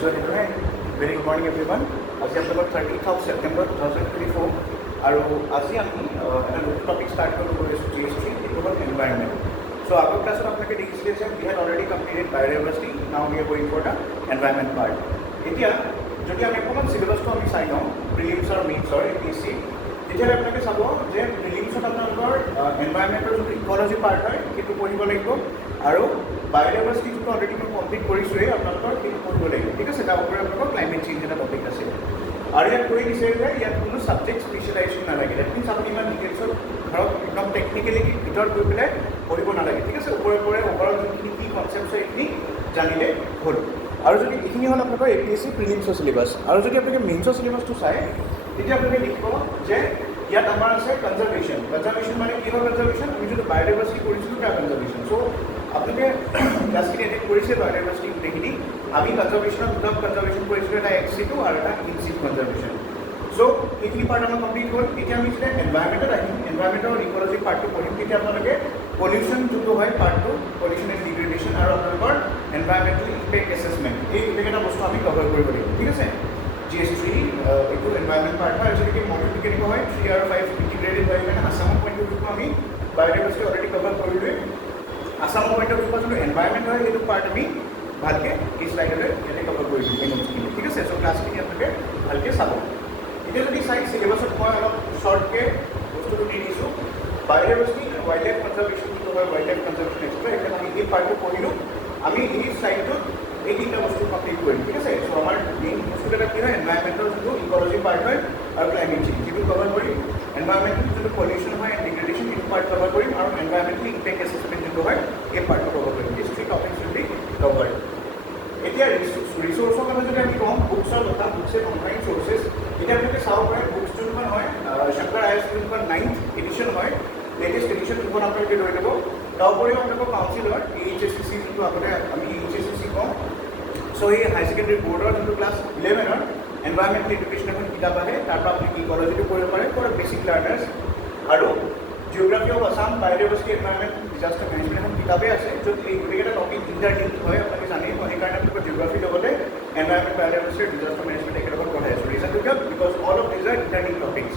So anyway, very good morning everyone. আজি আপোনালোকৰ 30th of September 2024 আৰু আজি আমি এটা নতুন টপিক ষ্টাৰ্ট কৰিব গৈ আছোঁ GS3 এইটো হ'ল এনভাইৰনমেণ্ট। চ' আগৰ ক্লাছত আপোনালোকে দেখিছিলে যে we had already completed biodiversity, now we are going for the environment part. এতিয়া যদি আমি অকণমান চিলেবাছটো আমি চাই লওঁ প্ৰিলিমছ আৰু মেইনছৰ APSC, তেতিয়াহ'লে আপোনালোকে চাব যে প্ৰিলিমছত আপোনালোকৰ এনভাইৰনমেণ্টৰ যোনটো ইক'লজি পাৰ্ট হয় সেইটো পঢ়িব লাগিব আৰু বায়োডাইভাৰ্চিটি যিটো অলৰেডি মই কমপ্লিট কৰিছোঁৱেই আপোনালোকৰ সেইটো পঢ়িব লাগিব, ঠিক আছে। তাৰ উপৰি আপোনালোকৰ ক্লাইমেট চেঞ্জ এটা টপিক আছে আৰু ইয়াত কৈ দিছে যে ইয়াত কোনো ছাবজেক্ট স্পেচিয়েলাইজেশ্যন নালাগে। ডেট মিনছ আপুনি ইমান ডিটেইলছত ধৰক একদম টেকনিকেলি ভিতৰত গৈ পেলাই পঢ়িব নালাগে, ঠিক আছে। ওপৰে ওপৰে ওভাৰঅল যোনখিনি কি কনচেপ্ট হয় এইখিনি জানিলে হ'ল। আৰু যদি এইখিনি হ'ল আপোনালোকৰ APSC প্ৰিলিমছৰ চিলেবাছ, আৰু যদি আপোনালোকে মেইনছৰ চিলেবাছটো চায় তেতিয়া আপোনালোকে দেখিব যে ইয়াত আমাৰ আছে কনজাৰ্ভেশ্যন। কনজাৰ্ভেশ্যন মানে কি হয় কনজাৰ্ভেশ্যন? আমি যিটো বায়োডাইভাৰ্চিটি কৰিছিলোঁ তাৰ কনজাৰ্ভেশ্যন। চ' আপোনালোকে ক্লাছখিনি এটেণ্ড কৰিছে বায়োডাইভাৰ্চিটি গোটেইখিনি। আমি কনজাৰ্ভেশ্যনত দুটা কনজাৰ্ভেশ্যন কৰিছিলোঁ, এটা ex-situ আৰু এটা in-situ কনজাৰ্ভেশ্যন। চ' এইখিনি পাৰ্ট আমাৰ কমপ্লিট হ'ল। এতিয়া আমি যেতিয়া এনভাইৰনমেণ্টত আহিম, এনভাইৰনমেণ্টৰ ইক'লজি পাৰ্টটো পঢ়িম, তেতিয়া আপোনালোকে পলিউশ্যন যোনটো হয় পাৰ্টটো, পলিউশ্যন এণ্ড ডিগ্ৰেডেশ্যন আৰু আপোনালোকৰ এনভাইৰনমেণ্টেল ইম্পেক্ট এছেছমেণ্ট, এই গোটেইকেইটা বস্তু আমি কভাৰ কৰিব লাগিব, ঠিক আছে। GS3 এইটো এনভাইৰনমেণ্ট পাৰ্ট হয়। যদি মডেলটো কেনেকুৱা হয় 3 আৰু 5 ইণ্টিগ্ৰেটেড হয়, মানে আছামৰ পইণ্ট অফ ভিউটো আমি বায়োডাইভাৰ্চিটি অলৰেডি কভাৰ কৰিলোৱে। আছামৰ পইণ্ট অফ ভিউ পৰা যোনটো এনভাইৰনমেণ্ট হয় সেইটো পাৰ্ট আমি ভালকৈ এই শ্লাইডতে ইয়াতে কভাৰ কৰি দিম এই নোটছখিনি, ঠিক আছে। চ' ক্লাছখিনি আপোনালোকে ভালকৈ চাব। এতিয়া যদি চাই চিলেবাছত মই অলপ শ্বৰ্টকৈ বস্তুটো দি দিছোঁ। বায়োডাইভাৰ্চিটি আৰু ৱাইল্ড লাইফ কনজাৰ্ভেশ্যন যিটো হয় ৱাইল্ড লাইফ কনজাৰ্ভেশ্যন এক্সপ্লেইন, এতিয়া আমি এই পাৰ্টটো পঢ়িলোঁ। আমি এই চাইডটোত এই তিনিটা বস্তু কমপ্লিট কৰিম, ঠিক আছে। চ' আমাৰ মেইন বস্তুকেইটা কি হয় এনভাইৰনমেণ্টৰ যোনটো ইক'লজি পাৰ্ট হয় আৰু ক্লাইমেট চেঞ্জ যিটো কভাৰ কৰিম, এনভাইৰনমেণ্টেল যোনটো পলিউশ্যন হয় এণ্ড ডিগ্ৰেডেশ্যন সেইটো পাৰ্ট কভাৰ কৰিম, আৰু এনভাইৰনমেণ্টেল ইম্পেক্ট এছেছমেণ্ট যোনটো হয় এই পাৰ্টটো কভাৰ কৰিম। দিছ three topics will be covered. এতিয়া ৰিচোৰ্চৰ কাৰণে যদি আমি কওঁ বুকছৰ কথা, বুকছ এণ্ড অনলাইন চ'ৰ্চেছ, এতিয়া আপোনালোকে চাব পাৰে বুকছ যোনখন হয় শংকৰ IS যোনখন 9th এডিশ্যন হয়, লেটেষ্ট এডিশ্যন দুখন আপোনালোকে লৈ ল'ব। তাৰ উপৰিও আপোনালোকৰ কাউন্সিলৰ AHSCC যোনটো আগতে আমি AHSCC কওঁ, চ' এই হাই ছেকেণ্ডেৰী বৰ্ডৰ যোনটো ক্লাছ 11ৰ এনভাইৰনমেণ্টেল এডুকেশ্যন এখন কিতাপ আহে, তাৰ পৰা আপুনি ইক'লজিটো কৰিব পাৰে ফৰ বেচিক লাৰ্ণাৰ্ছ। আৰু geography of Assam, biodiversity, environment, disaster management এখন কিতাপেই আছে, য'ত এই গোটেইকেইটা টপিক ইণ্টাৰলিংক হয় আপোনালোকে জানেই। মই সেইকাৰণে আপোনালোকৰ জিঅ'গ্ৰাফিৰ লগতে এনভাইৰনমেণ্ট, বায়োডাইভাৰ্চিটি, ডিজাষ্টাৰ মেনেজমেণ্ট একেলগত পঢ়াই আছোঁ। ৰিজনটো কিয়? Because all of these are interlink topics.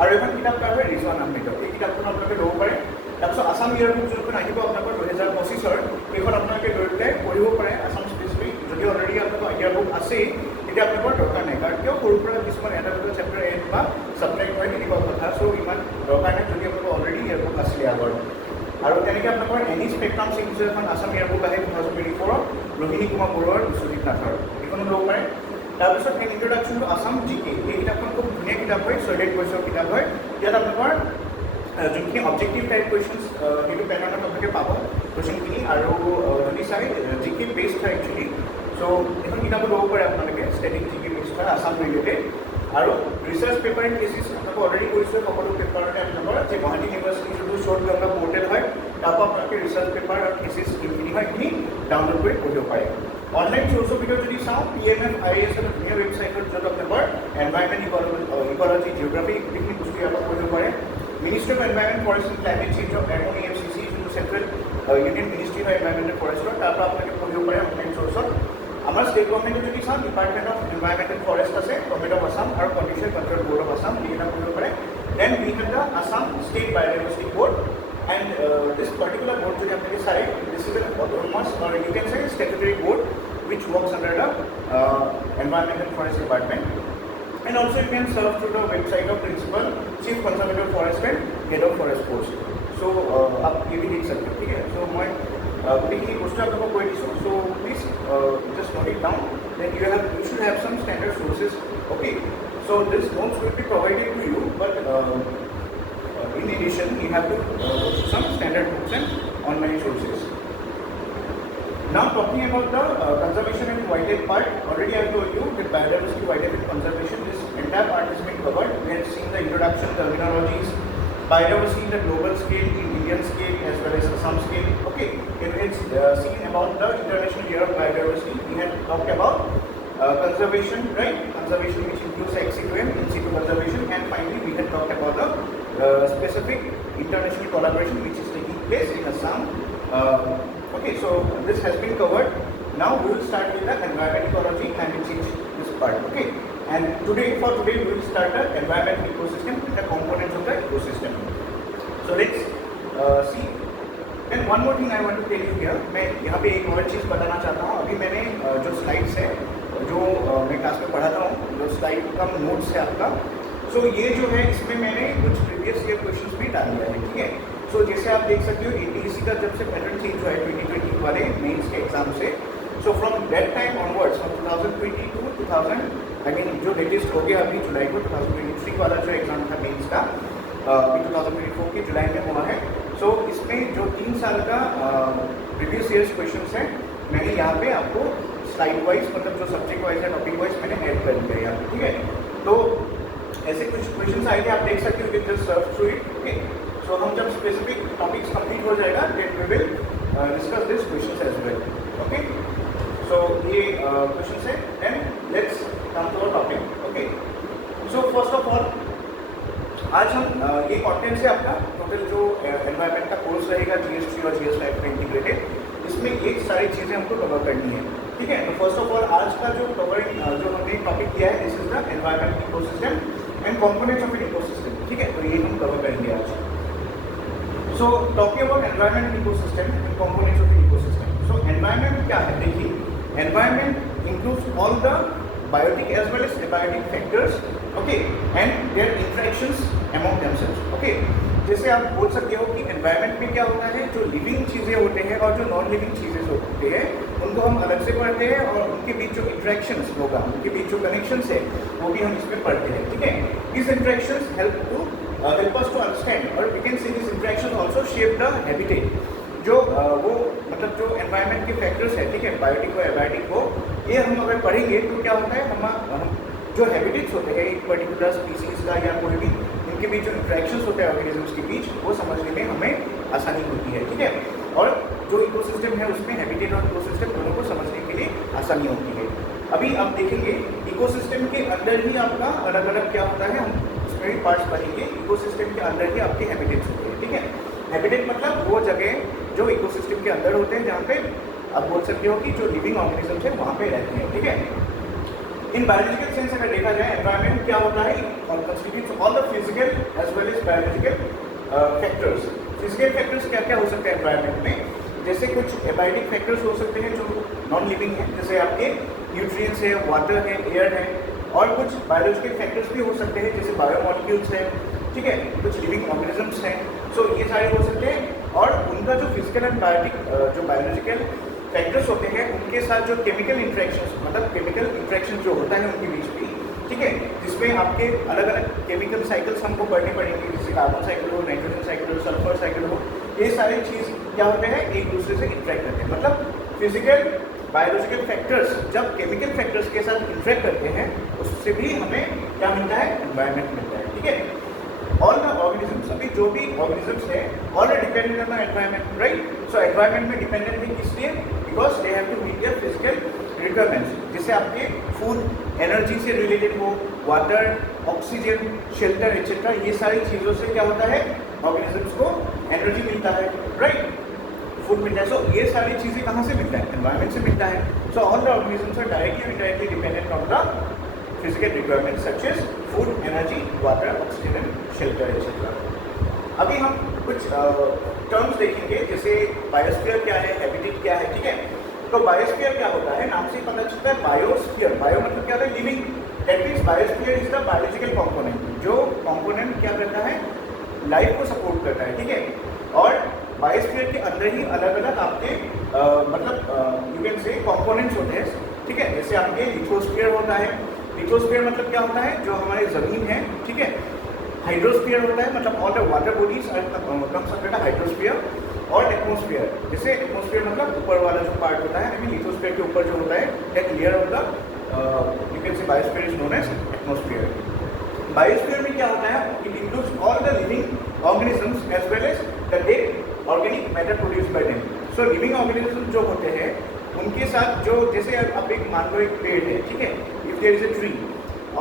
আৰু এখন কিতাপ তাৰ হয় ৰিজৱান আহমেদৰ, এই কিতাপখন আপোনালোকে ল'ব পাৰে। তাৰপিছত আছাম ইয়াৰ বুক যোনখন আহিব আপোনালোকৰ 2025ৰ, সেইখন আপোনালোকে লৈ পেলাই পঢ়িব পাৰে আছাম স্পেচিফিক। যদি অলৰেডি আপোনালোকৰ ইয়াৰ বুক আছেই তেতিয়া আপোনালোকৰ দৰকাৰ নাই, কাৰণ কিয় সৰুৰ পৰা কিছুমান এটা দুটা চেপ্টাৰ এড বা ছাবজেক্ট হয় তেনেকুৱা কথা। চ' ইমান দৰকাৰ নাই যদি আপোনালোকৰ অলৰেডি ইয়াৰ বুক আছিলে আগৰ। আৰু তেনেকৈ আপোনালোকৰ এনি স্পেক্ট্ৰাম ছিৰিজৰ এখন আছাম ইয়াৰ বুক আহে 2024 ৰোহিণী কুমাৰ বৰুৱা আৰু বিশ্বজিৎ নাথৰ, এইখনো ল'ব পাৰে। তাৰপিছত an introduction to Assam GK, এই কিতাপখন খুব ধুনীয়া কিতাপ হয়, 6 বছৰৰ কিতাপ হয়। ইয়াত আপোনালোকৰ যোনখিনি অবজেক্টিভ টাইপ কুৱেশ্যনছ সেইটো পেটাৰ্ণত আপোনালোকে পাব কুৱেশ্যনখিনি, আৰু যদি চাই GK বেছড হয় একচুৱেলি। চ' এখন কিতাপো ল'ব পাৰে আপোনালোকে, ষ্টেটিক GK বেছড হয় আছাম ৰিলেটেড। আৰু ৰিচাৰ্চ পেপাৰ এণ্ড থিচিছ আপোনালোকে অলৰেডি কৰিছোঁ সকলো পেপাৰতে আপোনালোকৰ যে গুৱাহাটী ইউনিভাৰ্চিটি যোনটো শ্বৰ্ট গংগা পৰ্টেল হয় তাৰ পৰা আপোনালোকে ৰিচাৰ্চ পেপাৰ আৰু থিচিছ যোনখিনি হয় সেইখিনি ডাউনলোড কৰি পঢ়িব পাৰে। অনলাইন চ'ৰ্চৰ ভিতৰত যদি চাওঁ PMF IAS এটা ধুনীয়া ৱেবছাইটত য'ত আপোনালোকৰ এনভাইৰনমেণ্ট, ইক'লজি, জিঅ'গ্ৰাফি গোটেইখিনি বস্তু ইয়াৰ পৰা পঢ়িব পাৰে। Ministry of environment, forest and climate change of MOEFCC যোনটো চেণ্ট্ৰেল ইউনিয়ন মিনিষ্ট্ৰী হয় এনভাইৰনমেণ্ট এণ্ড ফৰেষ্টৰ, তাৰ পৰা আপোনালোকে পঢ়িব পাৰে অনলাইন চ'ৰ্চত। আমাৰ ষ্টেট গভৰ্ণমেণ্টত যদি চাওঁ department of environment and forest আছে, গভৰ্ণমেণ্ট অফ আছাম আৰু pollution control board of Assam, এইকেইটা পঢ়িব পাৰে। Then we have the Assam state biodiversity board, and this particular board যদি আপোনালোকে চাই this is an autonomous or you can say statutory board which works under the Environment and Forest Department, and also you can search through the website of Principal, Chief Conservator of Forest and Head of Forest Force. So आप ये भी देख सकते हो, ठीक है। So मैं गोटेइखिनि बस्तु आपलोকক কৈ দিছোঁ। So please just note it down that you should have some standard sources, okay. So this notes will be provided to you, but in addition you have to some standard books and online sources. Now talking about the conservation and wildlife part, already I told you that biodiversity, wildlife and conservation, this entire part has been covered. We have seen the introduction, terminologies, biodiversity in the global scale, in Indian scale as well as Assam scale. Okay, it's seen about the International Year of Biodiversity. We had talked about conservation, right? Conservation which includes ex-situ and in-situ conservation, and finally we had talked about the specific international collaboration which is taking place in Assam. Okay, so this has been covered. now we will start with the environment ecology, climate change, this part. Okay, and today we will start the environment ecosystem with the components of the ecosystem. So let's see. And one more thing I want to tell you here, मैं यहाँ पे एक और चीज़ बताना चाहता हूँ. अभी मैंने जो स्लाइड्स है, जो मैं क्लास में पढ़ाता हूँ, जो स्लाइड का नोट्स है आपका, सो ये जो है इसमें मैंने कुछ प्रीवियस ईयर क्वेश्चंस भी डाल दिया है. ठीक है, सो जैसे आप देख सकते हो APSC का जब से पैटर्न चेंज हुआ है 2020 वाले मेंस के एग्जाम से, so from that time onwards, from 2020 to 2000 जो लेटेस्ट हो गया अभी जुलाई को 2023 वाला जो एग्जाम था मेंस का, अभी 2024 के जुलाई में हुआ है. सो इसमें जो 3 साल का प्रीवियस ईयर्स क्वेश्चंस हैं, मैंने यहाँ पे आपको स्लाइड वाइज, मतलब जो सब्जेक्ट वाइज है, टॉपिक वाइज मैंने ऐड कर दिया यहाँ पे. ठीक है, तो ऐसे कुछ क्वेश्चंस आए थे, आप देख सकते हो, with just search through it. Okay, so हम जब स्पेसिफिक टॉपिक्स कंप्लीट हो जाएगा then we will discuss this questions as well. Okay, so ये क्वेश्चंस है and let's come to our topic. Okay, so first of all आज हम ये content से आपका टोटल जो एनवायरनमेंट का कोर्स रहेगा GS3 और GS लाइफ में इंटीग्रेटेड, इसमें ये सारी चीज़ें हमको कवर करनी है. ठीक है, तो फर्स्ट ऑफ ऑल आज का जो कवरिंग जो हमने टॉपिक किया है, this is the environment ecosystem and components of an ecosystem. ठीक है, तो ये हम कवर करेंगे आज. So talking about environment ecosystem and components of an ecosystem. So environment क्या है, देखिए, environment includes all the biotic as well as abiotic factors, okay, and their interactions among themselves. Okay, जैसे आप बोल सकते हो कि एनवायरनमेंट में क्या होता है, जो लिविंग चीज़ें होते हैं और जो नॉन लिविंग चीज़ें होते हैं उनको हम अलग से पढ़ते हैं, और उनके बीच जो इंट्रैक्शंस होगा, उनके बीच जो कनेक्शंस है वो भी हम इसमें पढ़ते हैं. ठीक है, these interactions help us to understand, or we can say these interactions also shape the habitat. जो वो मतलब जो एनवायरनमेंट के फैक्टर्स है, ठीक है, बायोटिक हो एबायोटिक हो, ये हम अगर पढ़ेंगे तो क्या होता है, हम जो हैबिटेट्स होते हैं एक पर्टिकुलर स्पीसीज का या कोई भी, इनके बीच जो इंट्रैक्शंस होते हैं ऑर्गेनिजम्स के बीच, वो समझने में हमें आसानी होती है. ठीक है, और जो इकोसिस्टम है उसमें हैबिटेट और इकोसिस्टम दोनों को समझने के लिए आसानी होती है. अभी आप देखेंगे इकोसिस्टम के अंदर ही आपका अलग अलग क्या होता है, हम उसमें भी पार्ट्स पढ़ेंगे. इकोसिस्टम के अंदर ही आपके हैबिटेट्स होते हैं. ठीक है, हैबिटेट मतलब वो जगह जो इकोसिस्टम के अंदर होते हैं, जहाँ पे आप बोल सकते हो कि जो लिविंग ऑर्गेनिजम्स है वहाँ पे रहते हैं. ठीक है, इन बायोलॉजिकल सेंस अगर देखा जाए, एनवायरनमेंट क्या होता है, और constitutes all the physical as well as biological factors. Physical factors क्या क्या हो सकते हैं एनवायरनमेंट में, जैसे कुछ एबायोटिक फैक्टर्स हो सकते हैं जो नॉन लिविंग है, जैसे आपके न्यूट्रिएंट्स है, वाटर है, एयर है, और कुछ बायोलॉजिकल फैक्टर्स भी हो सकते हैं जैसे बायोमॉलिक्यूल्स हैं. ठीक है, कुछ लिविंग ऑर्गेनिजम्स हैं. सो ये सारे हो सकते हैं, और उनका जो फिजिकल एंड जो बायोलॉजिकल फैक्टर्स होते हैं उनके साथ जो केमिकल इंट्रैक्शंस, मतलब केमिकल इंट्रैक्शन जो होता है उनके बीच भी, ठीक है, जिसमें आपके अलग अलग केमिकल साइकिल्स हमको पढ़ने पड़ेंगे, जैसे कार्बन साइकिल हो, नाइट्रोजन साइकिल हो, सल्फर साइकिल हो, ये सारी चीज़ क्या होते हैं, एक दूसरे से इंट्रैक्ट करते हैं. मतलब फिजिकल बायोलॉजिकल फैक्टर्स जब केमिकल फैक्टर्स के साथ इंट्रैक्ट करते हैं, उससे भी हमें क्या मिलता है, एनवायरनमेंट मिलता है. ठीक है, ऑल द ऑर्गेनिजम्स, अभी जो भी ऑर्गेनिजम्स हैं all are dependent on the environment, right. So environment में डिपेंडेंट है किसलिए, because they have to meet their physical requirements, जैसे आपके फूड एनर्जी से रिलेटेड हो, वाटर, ऑक्सीजन, शेल्टर एक्सेट्रा, ये सारी चीज़ों से क्या होता है, ऑर्गेनिजम्स को एनर्जी मिलता है, राइट, फूड मिलता है. सो ये सारी चीज़ें कहाँ से मिलता है, एनवायरनमेंट से मिलता है. So all the organisms are directly और indirectly dependent on the physical requirements such as food, energy, water, oxygen, shelter, etc. अभी हम कुछ टर्म्स देखेंगे, जैसे बायोस्फीयर क्या है, हैबिटेट क्या है. ठीक है, तो बायोस्फीयर क्या होता है, नाम से पता चलता है. बायोस्फीयर, बायो मतलब क्या होता है, living, that means biosphere is the biological component, जो कंपोनेंट क्या करता है, लाइफ को सपोर्ट करता है. ठीक है, और बायोस्फीयर के अंदर ही अलग अलग आपके मतलब यू कैन से कंपोनेंट्स होते हैं. ठीक है, जैसे आपके लिथोस्फीयर होता है. लिथोस्फीयर मतलब क्या होता है, जो हमारी ज़मीन है. ठीक है, हाइड्रोस्फीयर होता है, मतलब all the water bodies comes under the hydrosphere. और एटमॉस्फेयर, जैसे एटमॉस्फेयर मतलब ऊपर वाला जो पार्ट होता है, आई मीन लिथोस्फीयर के ऊपर जो होता है, that layer of the you can say biosphere is known as atmosphere. Biosphere में क्या होता है, it includes all the living organisms as well as the dead organic matter produced by them. So living organisms जो होते हैं उनके साथ जो, जैसे अब एक मान लो एक पेड़ है. ठीक है, if there is a tree,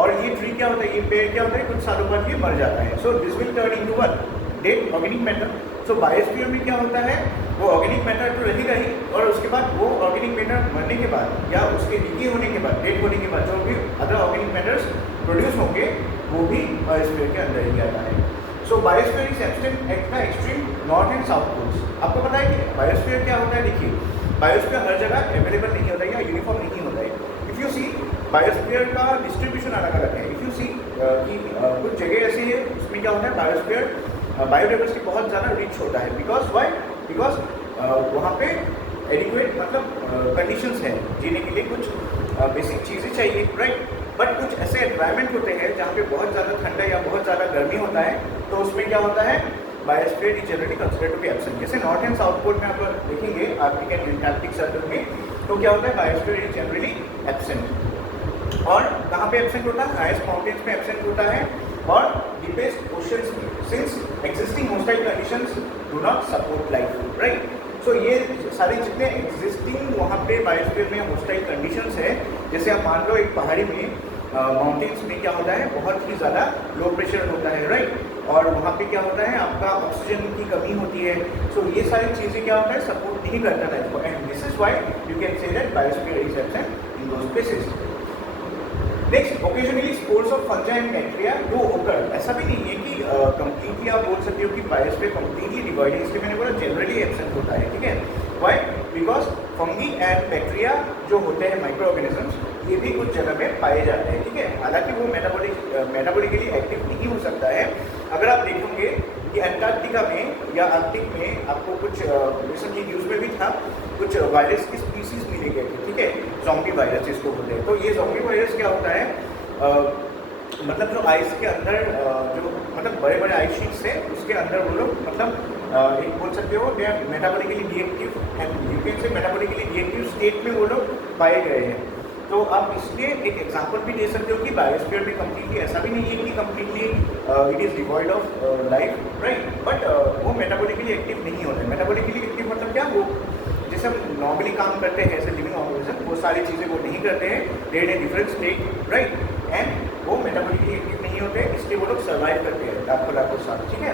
और ये ट्री क्या होता है, ये पेड़ क्या होता है, कुछ सालों बाद ये मर जाता है. So this will turn into what, dead organic matter. So biosphere में क्या होता है, वो ऑर्गेनिक मैटर तो रहेगा ही, और उसके बाद वो ऑर्गेनिक मैटर मरने के बाद या उसके डिके होने के बाद, डेड होने के बाद जो भी अदर ऑर्गेनिक मैटर्स प्रोड्यूस होंगे वो भी बायोस्फीयर के अंदर ही आता है। So biosphere is absent at the extreme north and south poles. आपको पता है कि बायोस्फीयर क्या होता है? देखिए, बायोस्फीयर हर जगह अवेलेबल नहीं होता है या यूनिफॉर्म नहीं होता है। इफ़ यू सी बायोस्फीयर का डिस्ट्रीब्यूशन अलग अलग है। इफ़ यू सी कि कुछ जगह ऐसी है उसमें क्या होता है, बायोस्फीयर बायोडाइवर्सिटी बहुत ज़्यादा रिच होता है। बिकॉज वहाँ पे एडिक्वेट मतलब कंडीशंस हैं जीने के लिए, कुछ बेसिक चीज़ें चाहिए, राइट। बट कुछ ऐसे एनवायरनमेंट होते हैं जहाँ पे बहुत ज़्यादा ठंडा या बहुत ज़्यादा गर्मी होता है, तो उसमें क्या होता है, biosphere is generally considered to be absent. जैसे नॉर्थ एंड साउथ पोल में आप देखेंगे आर्कटिक एंड एंटार्क्टिक सर्कल में, तो क्या होता है, बायोस्फीयर इज जनरली एब्सेंट। और कहाँ पे एब्सेंट होता है? हाईएस्ट माउंटेन्स में एब्सेंट होता है और डीपेस्ट ओशंस में, since existing hostile conditions do not support life, right. So ये सारे जितने एग्जिस्टिंग वहाँ पे बायोस्फीयर में होस्टाइल कंडीशंस है, जैसे आप मान लो एक पहाड़ी में माउंटेन्स में क्या होता है, बहुत ही ज़्यादा लो प्रेशर होता है, राइट। और वहाँ पे क्या होता है, आपका ऑक्सीजन की कमी होती है। सो ये सारी चीज़ें क्या होता है, सपोर्ट नहीं करता लाइफ को, and this is why you can say that biosphere is absent in those places. Next, occasionally spores of फंजा and bacteria do ओकर। ऐसा भी नहीं है कि कंप्लीटली आप बोल सकते हो कि बायोस्फीयर कंप्लीटली डिवाइड है, इसलिए मैंने बोला जनरली एब्सेंट होता है, ठीक है। Why? Because fungi and bacteria जो होते हैं माइक्रो ऑर्गेनिजम्स, ये भी कुछ जगह में पाए जाते हैं, ठीक है। हालांकि वो मेटाबॉलिकली एक्टिव नहीं हो सकता है। अगर आप देखोगे कि अंटार्कटिका में या आर्कटिक में आपको कुछ रिसेंटली न्यूज़ में भी था, कुछ वायरस की स्पीसीज मिले गए थे, ठीक है, ज़ॉम्बी वायरस जिसको बोलते हैं। तो ये ज़ॉम्बी वायरस क्या होता है, मतलब जो आइस के अंदर जो मतलब बड़े बड़े आइस शीट्स है उसके अंदर वो लोग मतलब एक बोल सकते हो they are metabolically reactive and you can say metabolically reactive state में वो लोग पाए गए हैं। तो आप इसलिए एक एग्जांपल भी दे सकते हो कि बायोस्फीयर में कम्प्लीटली ऐसा भी नहीं है कि completely it is devoid of life, right. But वो मेटाबॉलिकली एक्टिव नहीं होता है। मेटाबॉलिकली एक्टिव मतलब क्या, वो जैसे हम नॉर्मली काम करते हैं एज ए लिविंग ऑर्गेनिज्म, वो सारी चीज़ें वो नहीं करते हैं, they in a different state, right. And वो मेटाबॉलिकली एक्टिव नहीं होते, इसलिए वो लोग सर्वाइव करते हैं लाखों साल, ठीक है।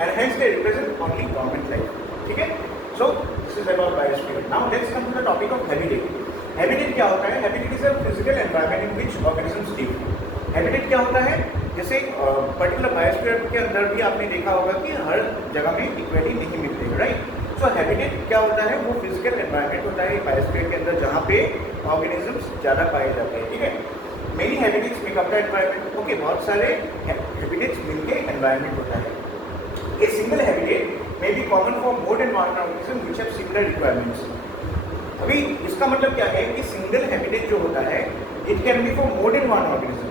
And hence they represent only government life, ठीक है। So this is about biosphere. Now let's come to the topic of habitat. Habitat क्या होता है? Habitat is a physical environment in which organisms live. Habitat क्या होता है? जैसे particular biosphere के अंदर भी आपने देखा होगा कि हर जगह में इक्वली नहीं मिलते, राइट। सो हैबिटेट क्या होता है? वो फिजिकल एनवायरनमेंट होता है बायोस्फीयर के अंदर जहाँ पे ऑर्गेनिजम्स ज़्यादा पाए जाते हैं, ठीक है। Many habitats make up the environment. Okay, बहुत सारे हैबिटेट्स मिलके एनवायरनमेंट होता है। A single habitat may be common for more than one organism which have similar requirements. अभी इसका मतलब क्या है कि सिंगल हैबिटेट जो होता है it can be for more than one organism.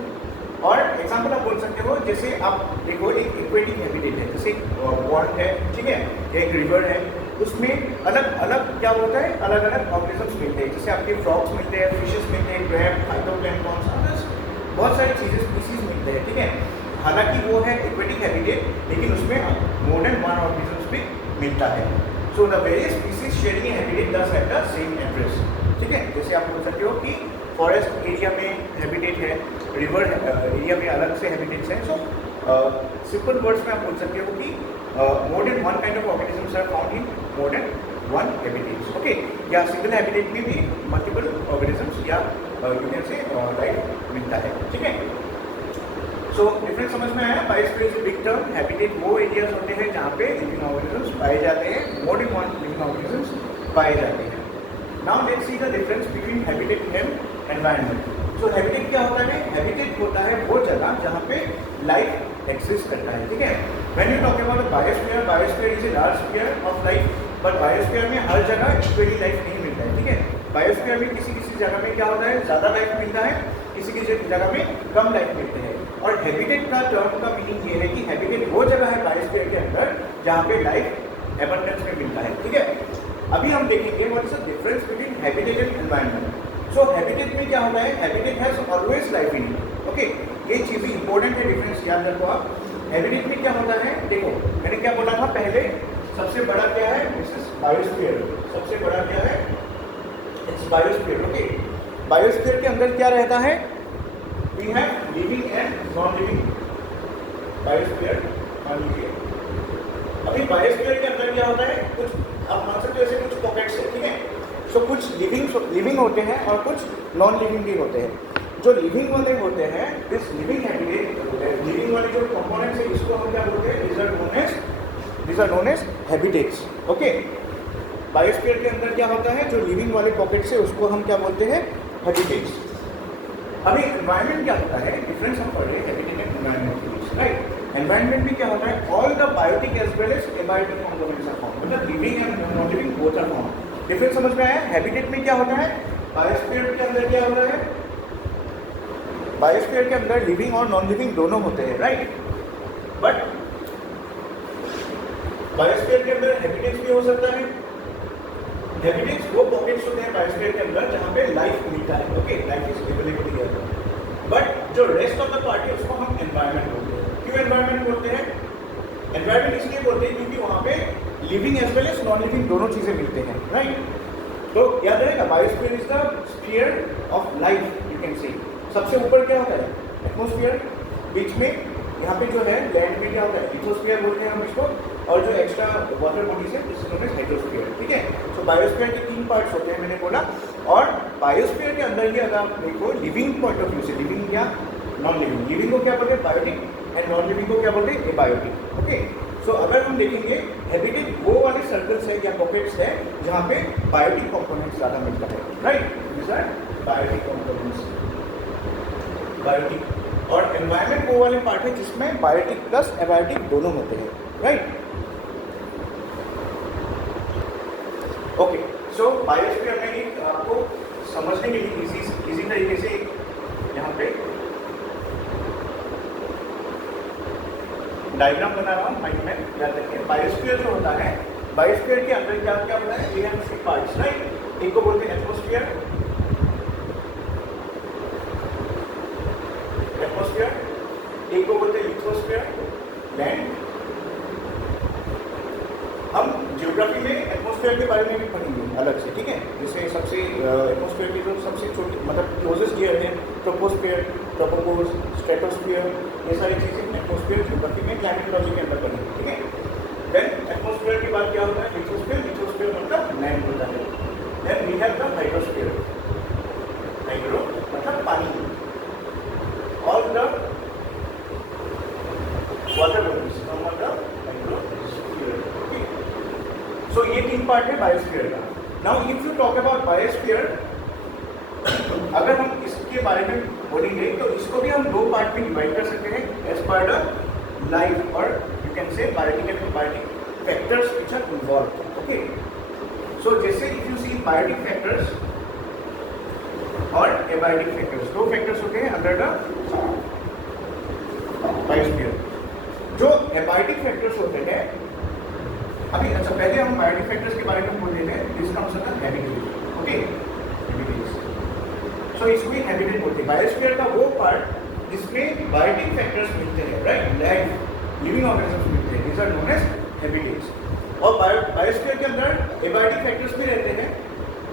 और एग्जांपल आप बोल सकते हो, जैसे आप देखो एक एक्वेटिक हैबिटेट है, जैसे पॉन्ड है, ठीक है, एक रिवर है, उसमें अलग अलग क्या होता है, अलग अलग ऑर्गेनिजम्स मिलते हैं। जैसे आपके फ्रॉग्स मिलते हैं, फिशेस मिलते हैं, क्रैब, फाइटोप्लैंक्टन, बहुत सारी चीज़ें स्पीसीज मिलते हैं, ठीक है। हालांकि वो है एक्वेटिक हैबिटेट, लेकिन उसमें मोर देन वन ऑर्गेनिजम्स भी मिलता है। So the various species sharing habitat does have the same address, ठीक है। जैसे आप बोल सकते हो कि फॉरेस्ट एरिया में हैबिटेट है, रिवर एरिया में अलग से हैबिटेट्स हैं। सो सिंपल वर्ड्स में आप बोल सकते हो कि more than one kind of organisms are found in more than one habitats, okay. या सिंगल हैबिटेट में भी मल्टीपल ऑर्गेनिजम्स या यू कैन से लाइफ मिलता है, ठीक है। सो डिफरेंस समझ में आया। Biosphere is big term. Habitat वो एरियाज होते हैं जहाँ पे लिविंग ऑर्गेनिजम्स पाए जाते हैं, more than one living organisms पाए जाते हैं। Now let's see the difference between habitat and environment. So habitat क्या होता है? हैबिटेट होता है वो जगह जहाँ पे लाइफ एग्जिस्ट करता है, ठीक है। When you talk about biosphere, biosphere is a large sphere of life, but biosphere में हर जगह इक्वली लाइफ नहीं मिलता है, ठीक है। बायोस्फीयर में किसी किसी जगह में क्या होता है, ज़्यादा लाइफ मिलता है, किसी किसी जगह में कम लाइफ मिलते हैं। और हैबिटेट का टर्म का मीनिंग ये है कि हैबिटेट वो जगह है बायोस्फीयर के अंदर जहाँ पे लाइफ एबंडेंस में मिलता है, ठीक है। अभी हम देखेंगे what is the difference between habitat and environment. So habitat में क्या होता है? Habitat has always life in it, okay. ये चीज़ें इंपॉर्टेंट है, डिफरेंस याद रखो आप। हैबिटेट में क्या होता है, देखो मैंने क्या बोला था पहले, सबसे बड़ा क्या है, दिस इज बायोस्फीयर। सबसे बड़ा क्या है, इट्स बायोस्फीयर, ओके। बायोस्फीयर के अंदर क्या रहता है, we have living and non living biosphere, मान लीजिए। अभी बायोस्फीयर के अंदर क्या होता है, कुछ आप मान सकते हो ऐसे कुछ पॉकेट्स है, ठीक है, सो कुछ लिविंग होते हैं और कुछ नॉन लिविंग भी होते हैं। जो लिविंग वाले होते हैं, दिस लिविंग वाले जो कंपोनेंट्स है इसको हम क्या बोलते हैं, these are known as habitats। Okay, biosphere के अंदर क्या होता है, जो लिविंग वाले पॉकेट्स है उसको हम क्या बोलते हैं, हैबिटेट्स। अभी एनवायरनमेंट क्या होता है, डिफरेंस हम पढ़ रहे हैं हैबिटेट एंड एनवायरनमेंट के बीच, राइट। एनवायरनमेंट में क्या होता है, all the biotic as well as abiotic components are form, मतलब living and non living both are form. Difference समझ में आया। हैबिटेट में क्या होता है, बायोस्फीयर के अंदर क्या होता है, बायोस्फीयर के अंदर लिविंग और नॉन लिविंग दोनों होते हैं, राइट। बट बायोस्फीयर के अंदर हैबिटेट्स भी हो सकता है। हैबिटेट्स वो पॉकेट्स होते हैं बायोस्फीयर के अंदर जहाँ पे लाइफ मिलता है, okay, life is available here. But जो रेस्ट ऑफ द पार्ट है उसको हम एनवायरनमेंट बोलते हैं। क्यों एनवायरनमेंट बोलते हैं, एनवायरनमेंट इसलिए बोलते हैं क्योंकि वहाँ पे living as well as non living दोनों चीज़ें मिलते हैं, राइट। तो याद रहेगा, biosphere is the sphere of life, you can say. सबसे ऊपर क्या होता है, एटमॉस्फेयर, बीच में यहाँ पे जो है लैंड में क्या होता है, लिथोस्फीयर बोलते हैं हम इसको, और जो एक्स्ट्रा वाटर बॉडीज है this is known as hydrosphere, ठीक है। सो बायोस्फीयर के 3 पार्ट्स होते हैं मैंने बोला, और बायोस्फीयर के अंदर ही अगर आप देखो लिविंग पॉइंट ऑफ व्यू से, लिविंग या नॉन लिविंग, लिविंग को क्या बोलते हैं बायोटिक, एंड नॉन लिविंग को क्या बोलते हैं एबायोटिक, ओके। सो अगर हम देखेंगे हैबिटेट वो वाले सर्कल्स है या पॉकेट्स है जहाँ पे बायोटिक कंपोनेंट्स ज़्यादा मिलता है, right. This are biotic components, biotic. और एनवायरनमेंट वो वाले पार्ट है जिसमें बायोटिक प्लस एबायोटिक दोनों होते हैं, राइट। ओके, सो बायोस्फीयर में एक आपको समझने के लिए इजी तरीके से यहाँ पे डायग्राम बना रहा हूँ माइंड में, याद रखिए। बायोस्फीयर जो होता है, बायोस्फीयर के अंदर क्या क्या होता है, वी हैव 3 पार्ट्स, राइट। एक को बोलते हैं एटमॉस्फेयर, एक को बोलते हैं लिथोस्फीयर, लैंड। हम ज्योग्राफी में एटमॉस्फेयर के बारे में भी पढ़ेंगे अलग से, ठीक है। जैसे सबसे एटमॉस्फेयर की जो सबसे छोटी मतलब क्लोजेस्ट ईयर है, ट्रोपोस्फीयर, ट्रोपोपोज, स्ट्रेटोस्फीयर, ये सारी चीज़ें एटमॉस्फेयर ज्योग्राफी में क्लाइमेटोलॉजी के अंदर पढ़ेंगे, ठीक है। देन एटमॉस्फेयर के बाद क्या होता है, लिथोस्फीयर मतलब लैंड होता है। Then we have the hydrosphere, hydro मतलब पानी, और द वाटर बॉडीज मतलब हाइड्रोस्फीयर, ओके। सो ये 3 पार्ट है बायोस्फीयर का। Now if you talk about biosphere, अगर हम इसके बारे में बोलेंगे तो इसको भी हम 2 पार्ट में डिवाइड कर सकते हैं एज पर द लाइफ, और you can say biotic and abiotic factors which are involve, okay. So जैसे if you see biotic factors और एबायोटिक फैक्टर्स, 2 फैक्टर्स होते हैं अंडर द बायोस्फीयर। जो एबायोटिक फैक्टर्स होते हैं, अभी अच्छा पहले हम बायोटिक फैक्टर्स के बारे में बोल देते हैं। This comes under habitat, okay, habitats. So इसको ही हैबिटेट बोलते हैं। बायोस्फीयर का वो पार्ट जिसमें बायोटिक फैक्टर्स मिलते हैं, राइट, लाइफ लिविंग ऑर्गेनिजम्स मिलते हैं, this are known as habitats. और बायोस्फीयर के अंदर एबायोटिक फैक्टर्स भी रहते हैं।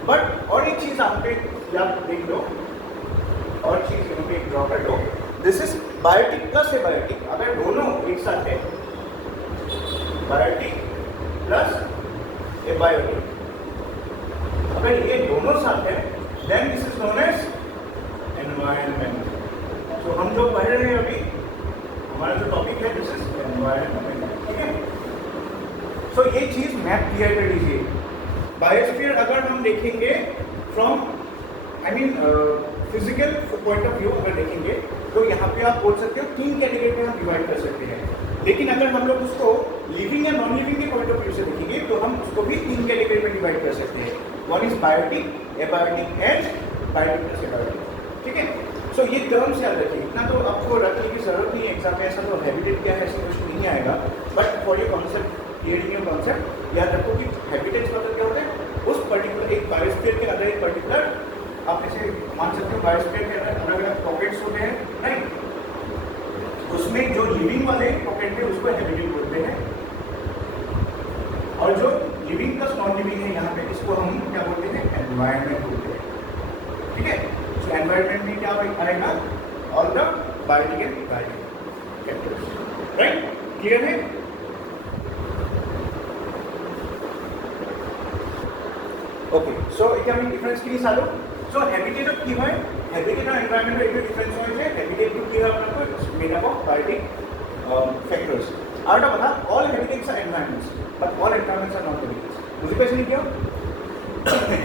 बट और एक चीज़ आप पे याद देख लो, और चीज़ यहाँ पे एक ड्रॉ कर लो, this is biotic plus abiotic. अगर दोनों एक साथ है, बायोटिक प्लस एबायोटिक, अगर ये दोनों साथ है, then this is known as environment. तो हम जो पढ़ रहे हैं अभी, हमारा जो टॉपिक है दिस इज एनवायरनमेंट, ठीक है। सो ये चीज मैप क्लियर कर लीजिए। बायोस्फीयर अगर हम देखेंगे from physical point of view अगर देखेंगे तो यहाँ पे आप बोल सकते हो 3 कैटेगरी में हम डिवाइड कर सकते हैं। लेकिन अगर हम लोग उसको लिविंग या नॉन लिविंग के पॉइंट ऑफ व्यू से देखेंगे तो हम उसको भी 3 कैटेगरी में डिवाइड कर सकते हैं। One is biotic, abiotic and biotic plus abiotic, ठीक है। सो ये टर्म्स याद रखिए, इतना तो आपको रखने की जरूरत नहीं है एग्जाम में, ऐसा तो हैबिटेट क्या है ऐसा कुछ नहीं आएगा। But for your concept, clear your concept, याद रखो कि हैबिटेट्स मतलब क्या होता है, उस पर्टिकुलर एक बायोस्फीयर के अंदर एक पर्टिकुलर, आप ऐसे मान सकते हो बायोस्फीयर के अंदर अलग अलग पॉकेट्स होते हैं, राइट। उसमें जो लिविंग वाले पॉकेट है उसको हैबिटेट बोलते हैं, और जो लिविंग प्लस नॉन लिविंग है यहाँ पे इसको हम क्या बोलते हैं, एनवायरनमेंट बोलते हैं, ठीक है। सो एनवायरनमेंट में क्या आएगा, all the biotic and abiotic factors, right, clear है। ओके, সো এতিয়া আমি ডিফাৰেন্সখিনি চালোঁ। সো হেবিটেটত কি হয়, হেবিটেট আৰু এনভাইৰনমেণ্টৰ এইটো ডিফাৰেন্স হয় যে হেবিটেটটো কি হয় আপোনালোকৰ made up of biotic factors. আৰু এটা কথা, all habitats are environments but all environments are not habitats. বুজি পাইছে নেকি?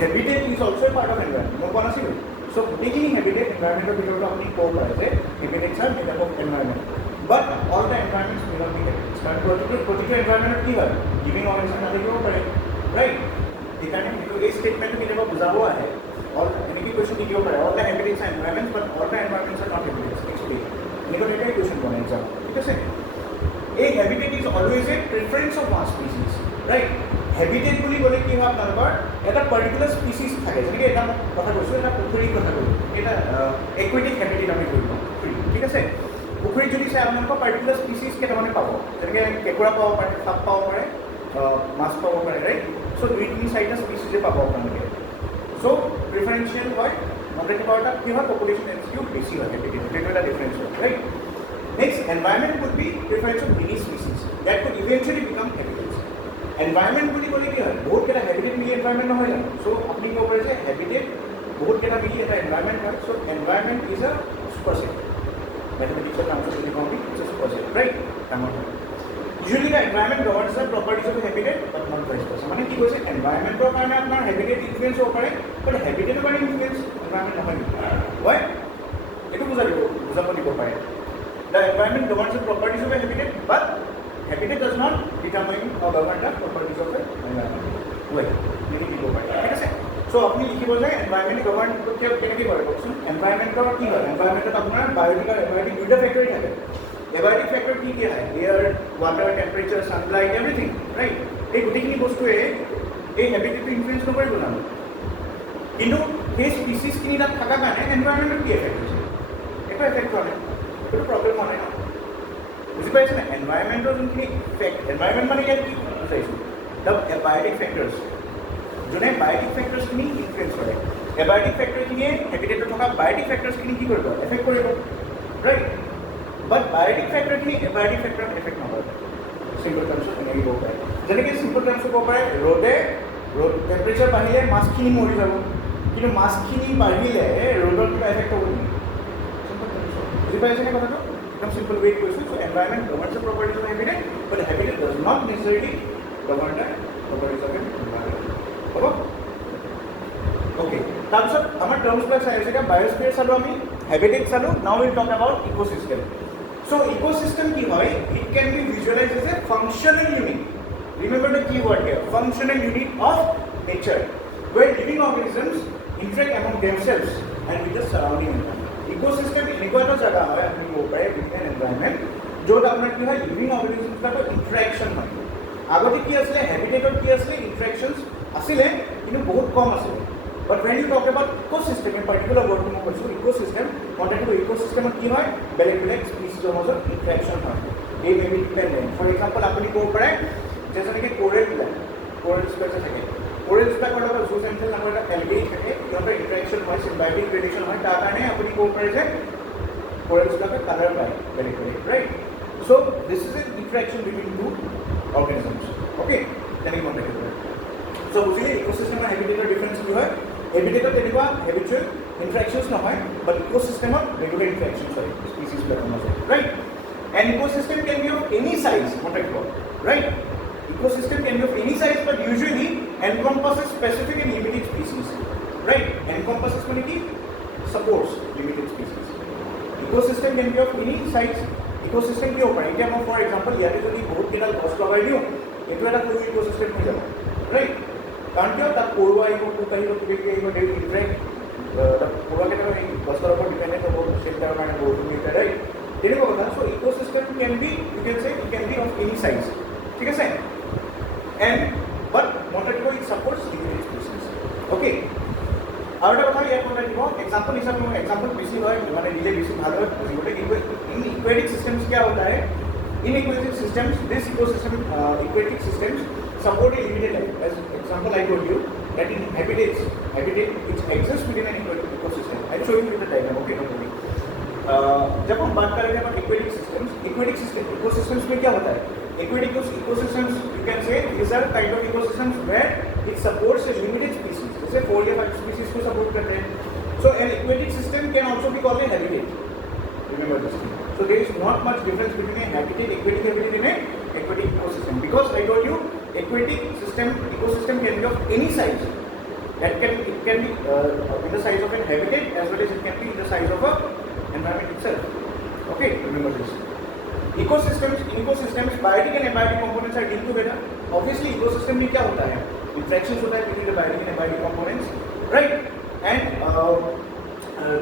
Habitat is also' part of environment, মই কোৱা নাছিলোঁ। সো গোটেইখিনি হেবিটেট এনভাইৰনমেণ্টৰ ভিতৰত আপুনি ক'ব পাৰে যে habitats are made up of environment but all the environments may not be habitats. কাৰণ প্ৰতিটো এনভাইৰনমেণ্টত কি হয়, লিভিং অৰ্গেনিজম নাথাকিব পাৰে, ৰাইট? সেইকাৰণে সেইটো এই ষ্টেটমেণ্টটো কেতিয়াবা বুজাব আহে, অল এনেকৈ কুৱেশ্যন দি দিব পাৰে, all the habitats are environment but all the environments are not habitats. Actually এনেকুৱা এটাই কুৱেশ্যন বনাই এক্সাম, ঠিক আছে? এই habitat is always a preference of one species, right? Habitat বুলি ক'লে কি হয়, আপোনালোকৰ এটা পাৰ্টিকুলাৰ স্পিচিছ থাকে। যেনেকৈ এটা মই কথা কৈছোঁ, এটা পুখুৰীৰ কথা কৈছোঁ, এটা একুৱেটিক হেবিটেট আমি কৰিব পুখুৰী, ঠিক আছে? পুখুৰীত যদি চাই আপোনালোকৰ পাৰ্টিকুলাৰ স্পিচিছ কেইটামানে পাব, যেনেকৈ কেঁকুৰা পাব পাৰে, সাপ পাব পাৰে, মাছ পাব পাৰে, ৰাইট? সো 2-3-4টা স্পিচিছে পাব আপোনালোকে। সো প্ৰিফাৰেঞ্চিয়েল হয়, মনে কিবা এটা কি হয়, পপুলেশ্যন ডেন্সিটিও বেছি হয় হেবিটেট, সেইটো এটা ডিফাৰেঞ্চ হয়, right? Next, environment would be preference of many species that could eventually become habitats. Environment বুলি ক'লে কি হয়, বহুত কেইটা হেবিটেট মিলি এনভাইৰনমেণ্ট নহয় জানো? চ' আপুনি ক'ব পাৰে যে হেবিটেট বহুত কেইটা মিলি এটা এনভাইৰনমেণ্ট হয়। চ' এনভাইৰনমেণ্ট ইজ আ সুপাৰচেট। মেথমেটিক্সৰ টাৰ্মছত যদি কওঁ আমি, ইটছ আ সুপাৰচেট, ৰাইট? ডাঙৰ হয়। Usually the environment governs the properties of habitat but not vice versa. মানে কি কৈছে, এনভাইৰনমেণ্টৰ কাৰণে আপোনাৰ হেবিটেট ইনফ্লুৱেঞ্চ হ'ব পাৰে, বাট হেবিটেটৰ কাৰণে ইনফ্লুৱেঞ্চ এনভাইৰনমেণ্ট নহয় নেকি? হয়, এইটো বুজাব দিব পাৰে। The environment governs the properties of a habitat, but habitat does not determine or govern the properties of a environment. Well, many people might. ঠিক আছে? So আপনি লিখিব যে environment govern কেনেকৈ কৰে কওকচোন? environmentor কি হয়? environmentot আপোনাৰ বায়োটিক আৰু এবায়োটিক দুইটা ফেক্টৰ থাকে। এবায়োটিক ফেক্টৰ কি কি হয়? Air, water, temperature, Sunlight, everything, right? এই গোটেইখিনি বস্তুৱে এই হেবিটেটটো ইনফ্লুৱেঞ্চ নকৰিব জানো? কিন্তু সেই স্পিচিছখিনি তাত থকাৰ কাৰণে এনভাইৰনমেণ্টত কি এফেক্ট হৈছে? একো এফেক্ট হোৱা নাই। সেইটো প্ৰব্লেম হোৱা নাই ন? বুজি পাইছে নে? এনভাইৰনমেণ্টৰ যোনখিনি ইফেক্ট, এনভাইৰনমেণ্ট মানে ইয়াত কি বুজাইছোঁ? দ্য বায়োটিক ফেক্টৰ্ছ, যোনে বায়োটিক ফেক্টৰ্ছখিনি ইনফ্লুৱেঞ্চ কৰে। এবায়োটিক ফেক্টৰখিনিয়ে হেবিটেটত থকা বায়োটিক ফেক্টৰ্ছখিনি কি কৰিব? এফেক্ট কৰিব, ৰাইট? বাট বায়োটিক ফেক্টৰখিনি এবায়োটিক ফেক্টৰত এফেক্ট নকৰে। চিম্পল টাৰ্মছত এনেকৈ ক'ব পাৰে। যেনেকৈ চিম্পল টাৰ্মছত ক'ব পাৰে, ৰ'দ টেম্পাৰেচাৰ বাঢ়িলে মাছখিনি মৰি যাব, কিন্তু মাছখিনি বাঢ়িলে ৰ'দৰ কিবা এফেক্ট হ'ব নেকি? বুজি পাইছেনে কথাটো? একদম চিম্পল ৱেত কৈছোঁ। So' environment governs the properties of habitat, but habitat does not necessarily govern the properties of environment. হ'ব? অ'কে, তাৰপিছত আমাৰ টাৰ্মছবিলাক চাই আছে, এতিয়া বায়'স্ফিয়াৰ চালোঁ আমি, হেবিটেট চালোঁ, now will talk about ecosystem. So' ecosystem কি হয়? It can be visualize as a functional unit. Remember the key word here, functional unit of nature, where living organisms interact among themselves and with the surrounding environment. Ecosystem এনেকুৱা এটা জেগা হয়, আপুনি ক'ব পাৰে within environment, য'ত আপোনাৰ কি হয়, লিভিং অৰ্গেনিজমবিলাকৰ ইণ্টাৰেকশ্যন হয়। আগতে কি আছিলে, হেবিটেটত কি আছিলে, ইণ্টাৰেকশ্যনছ আছিলে, কিন্তু বহুত কম আছিলে। But when you talk about ecosystem, in particular word মই কৈছোঁ ইক'চিষ্টেম, কণ্টেক্টটো ইক'চিষ্টেমত কি হয়, বেলেগ বেলেগ স্পিচিছৰ মাজত ইণ্টাৰেকশ্যন হয়। এই may be dependent. For example আপুনি ক'ব পাৰে যে যেনেকৈ কোৰেলবিলাক থাকে, কোৰেলছবিলাকৰ লগত জুচ এণ্টেল নামৰ এটা এলগেই থাকে, সিহঁতৰ ইণ্টাৰেকশ্যন হয়, চিম্বায়টিক ৰিলেশ্যন হয়, তাৰ কাৰণে আপুনি ক'ব পাৰে যে কোৰেলছবিলাকে কালাৰ পায় বেলেগ বেলেগ, right? So' this is a interaction between two organisms. Okay, তেনেকৈ মন ৰাখিব পাৰে। চ' বুজিলে ইক'চিষ্টেম আৰু হেবিটেটৰ ডিফাৰেঞ্চ কি হয়? হেবিটেটত তেনেকুৱা হেবিচুৱেল ইণ্টাৰেকশ্যনছ নহয়, বাট ইক'চিষ্টেমত ৰেগুলাৰ ইণ্টাৰেকশ্যনছ হয় স্পিচিছবিলাকৰ মাজত, ৰাইট? এণ্ড ইক'চিষ্টেম কেন বি অফ এনি চাইজ, মন ৰাখিব, right? Ecosystem can be of any size, but usually encompasses specific and limited species, right? Encompasses means ki supports limited species. Ecosystem can be of any size. Ecosystem ki hopare এতিয়া মই for example ইয়াতে যদি বহুত কেইডাল গছ লগাই দিওঁ, এইটো এটা সৰু ইক'চিষ্টেম হৈ যাব, ৰাইট? কাৰণ কিয়, তাত পৰুৱা আহিব, পোক আহিব, কিবাকিবি আহিব, দে উইল ইণ্টাৰেক্ট। পৰুৱা কেইটামান এই গছৰ ওপৰত ডিপেণ্ডেণ্ট হ'ব, সেইবিলাকৰ কাৰণে বৰষুণ দিয়ে, ৰাইট? তেনেকুৱা কথা। চ' ইক'চিষ্টেম কেন বি, ইউ কেন চে ইট can B of any size, ঠিক আছে? And but what it supports limited species. Okay. আৰু এটা কথা ইয়াত মনত ৰাখিব, এক্সাম্পল হিচাপে মই এক্সাম্পল বেছি হয় মানে দিলে বেছি ভাল হয় বুজিবলৈ। ইন ইকুৱেটিক সিস্টেम्स क्या होता है? In aquatic systems, this ecosystem, aquatic systems support a limited life. As example, I told you that in habitat which exists within an aquatic ecosystem. I'll show you with the diagram. Okay, no problem. जब हम बात कर रहे हैं about aquatic systems, ecosystems में क्या होता है? Aquatic ecosystems, you can say these are kind of ecosystems where it supports a limited species. जैसे 4 या 5 species को support करते हैं. So an aquatic system can also be called a habitat. Remember this thing. So there is not much difference between a habitat, aquatic habitat and a aquatic ecosystem, because I told you aquatic ecosystem can be of any size. It can be in the size of a habitat as well as it can be in the size of a environment itself. Okay, remember this. In ecosystems, biotic and abiotic components are linked together. Obviously, ecosystem में क्या होता है? Interactions होता है between the biotic and abiotic components, right? And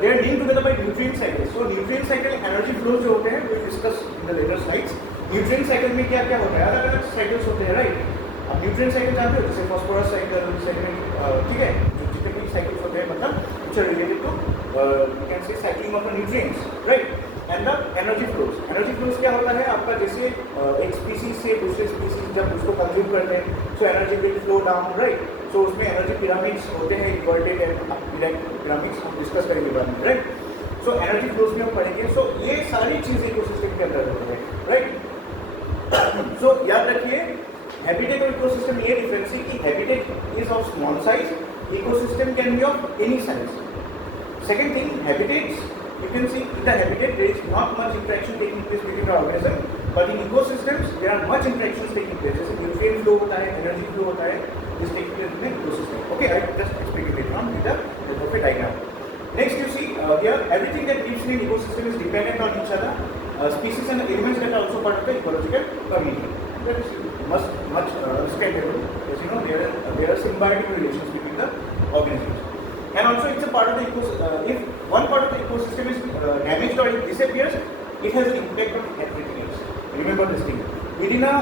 they are linked together by nutrient cycles. So nutrient cycle energy flows जो होते हैं, we discuss in the later slides. Nutrient cycle में क्या क्या होता है? अलग-अलग cycles होते हैं, right? अब nutrient cycle जानते हो, जैसे phosphorus cycle, ठीक है? जो जितने भी cycles होते हैं, मतलब which are related to you can say cycling of the nutrients, right? And the energy flows क्या होता है आपका, जैसे एक स्पीसीज से दूसरे स्पीसीज जब उसको कंज्यूम करते हैं, so energy will flow down, right? So उसमें एनर्जी पिरामिड्स होते हैं, इन्वर्टेड एंड डायरेक्ट पिरामिड्स हम डिस्कस करेंगे बाद में, राइट? सो एनर्जी फ्लोज में हम पढ़ेंगे. सो ये सारी चीज़ें इकोसिस्टम के अंदर होती है, राइट? सो याद रखिए, हैबिटेट और इकोसिस्टम ये डिफरेंस है कि habitat is of small size, ecosystem can be of any size. Second thing, habitats, you can see in the habitat there is not much interaction taking place between the organism, but in ecosystems there are much interactions taking place. जैसे nutrient flow होता है, energy flow होता है, this takes place in the ecosystem. Okay, I just explained it later on with the help of a diagram. Next you see here everything that lives in an ecosystem is dependent on each other. Species and elements that are also part of the ecological community. That is much understandable. As you know, there are symbiotic relations between the organisms. And also it's a part of the ecosystem. If one part of the ecosystem is damaged or it disappears, it has an impact on everything else. Remember this thing. Within a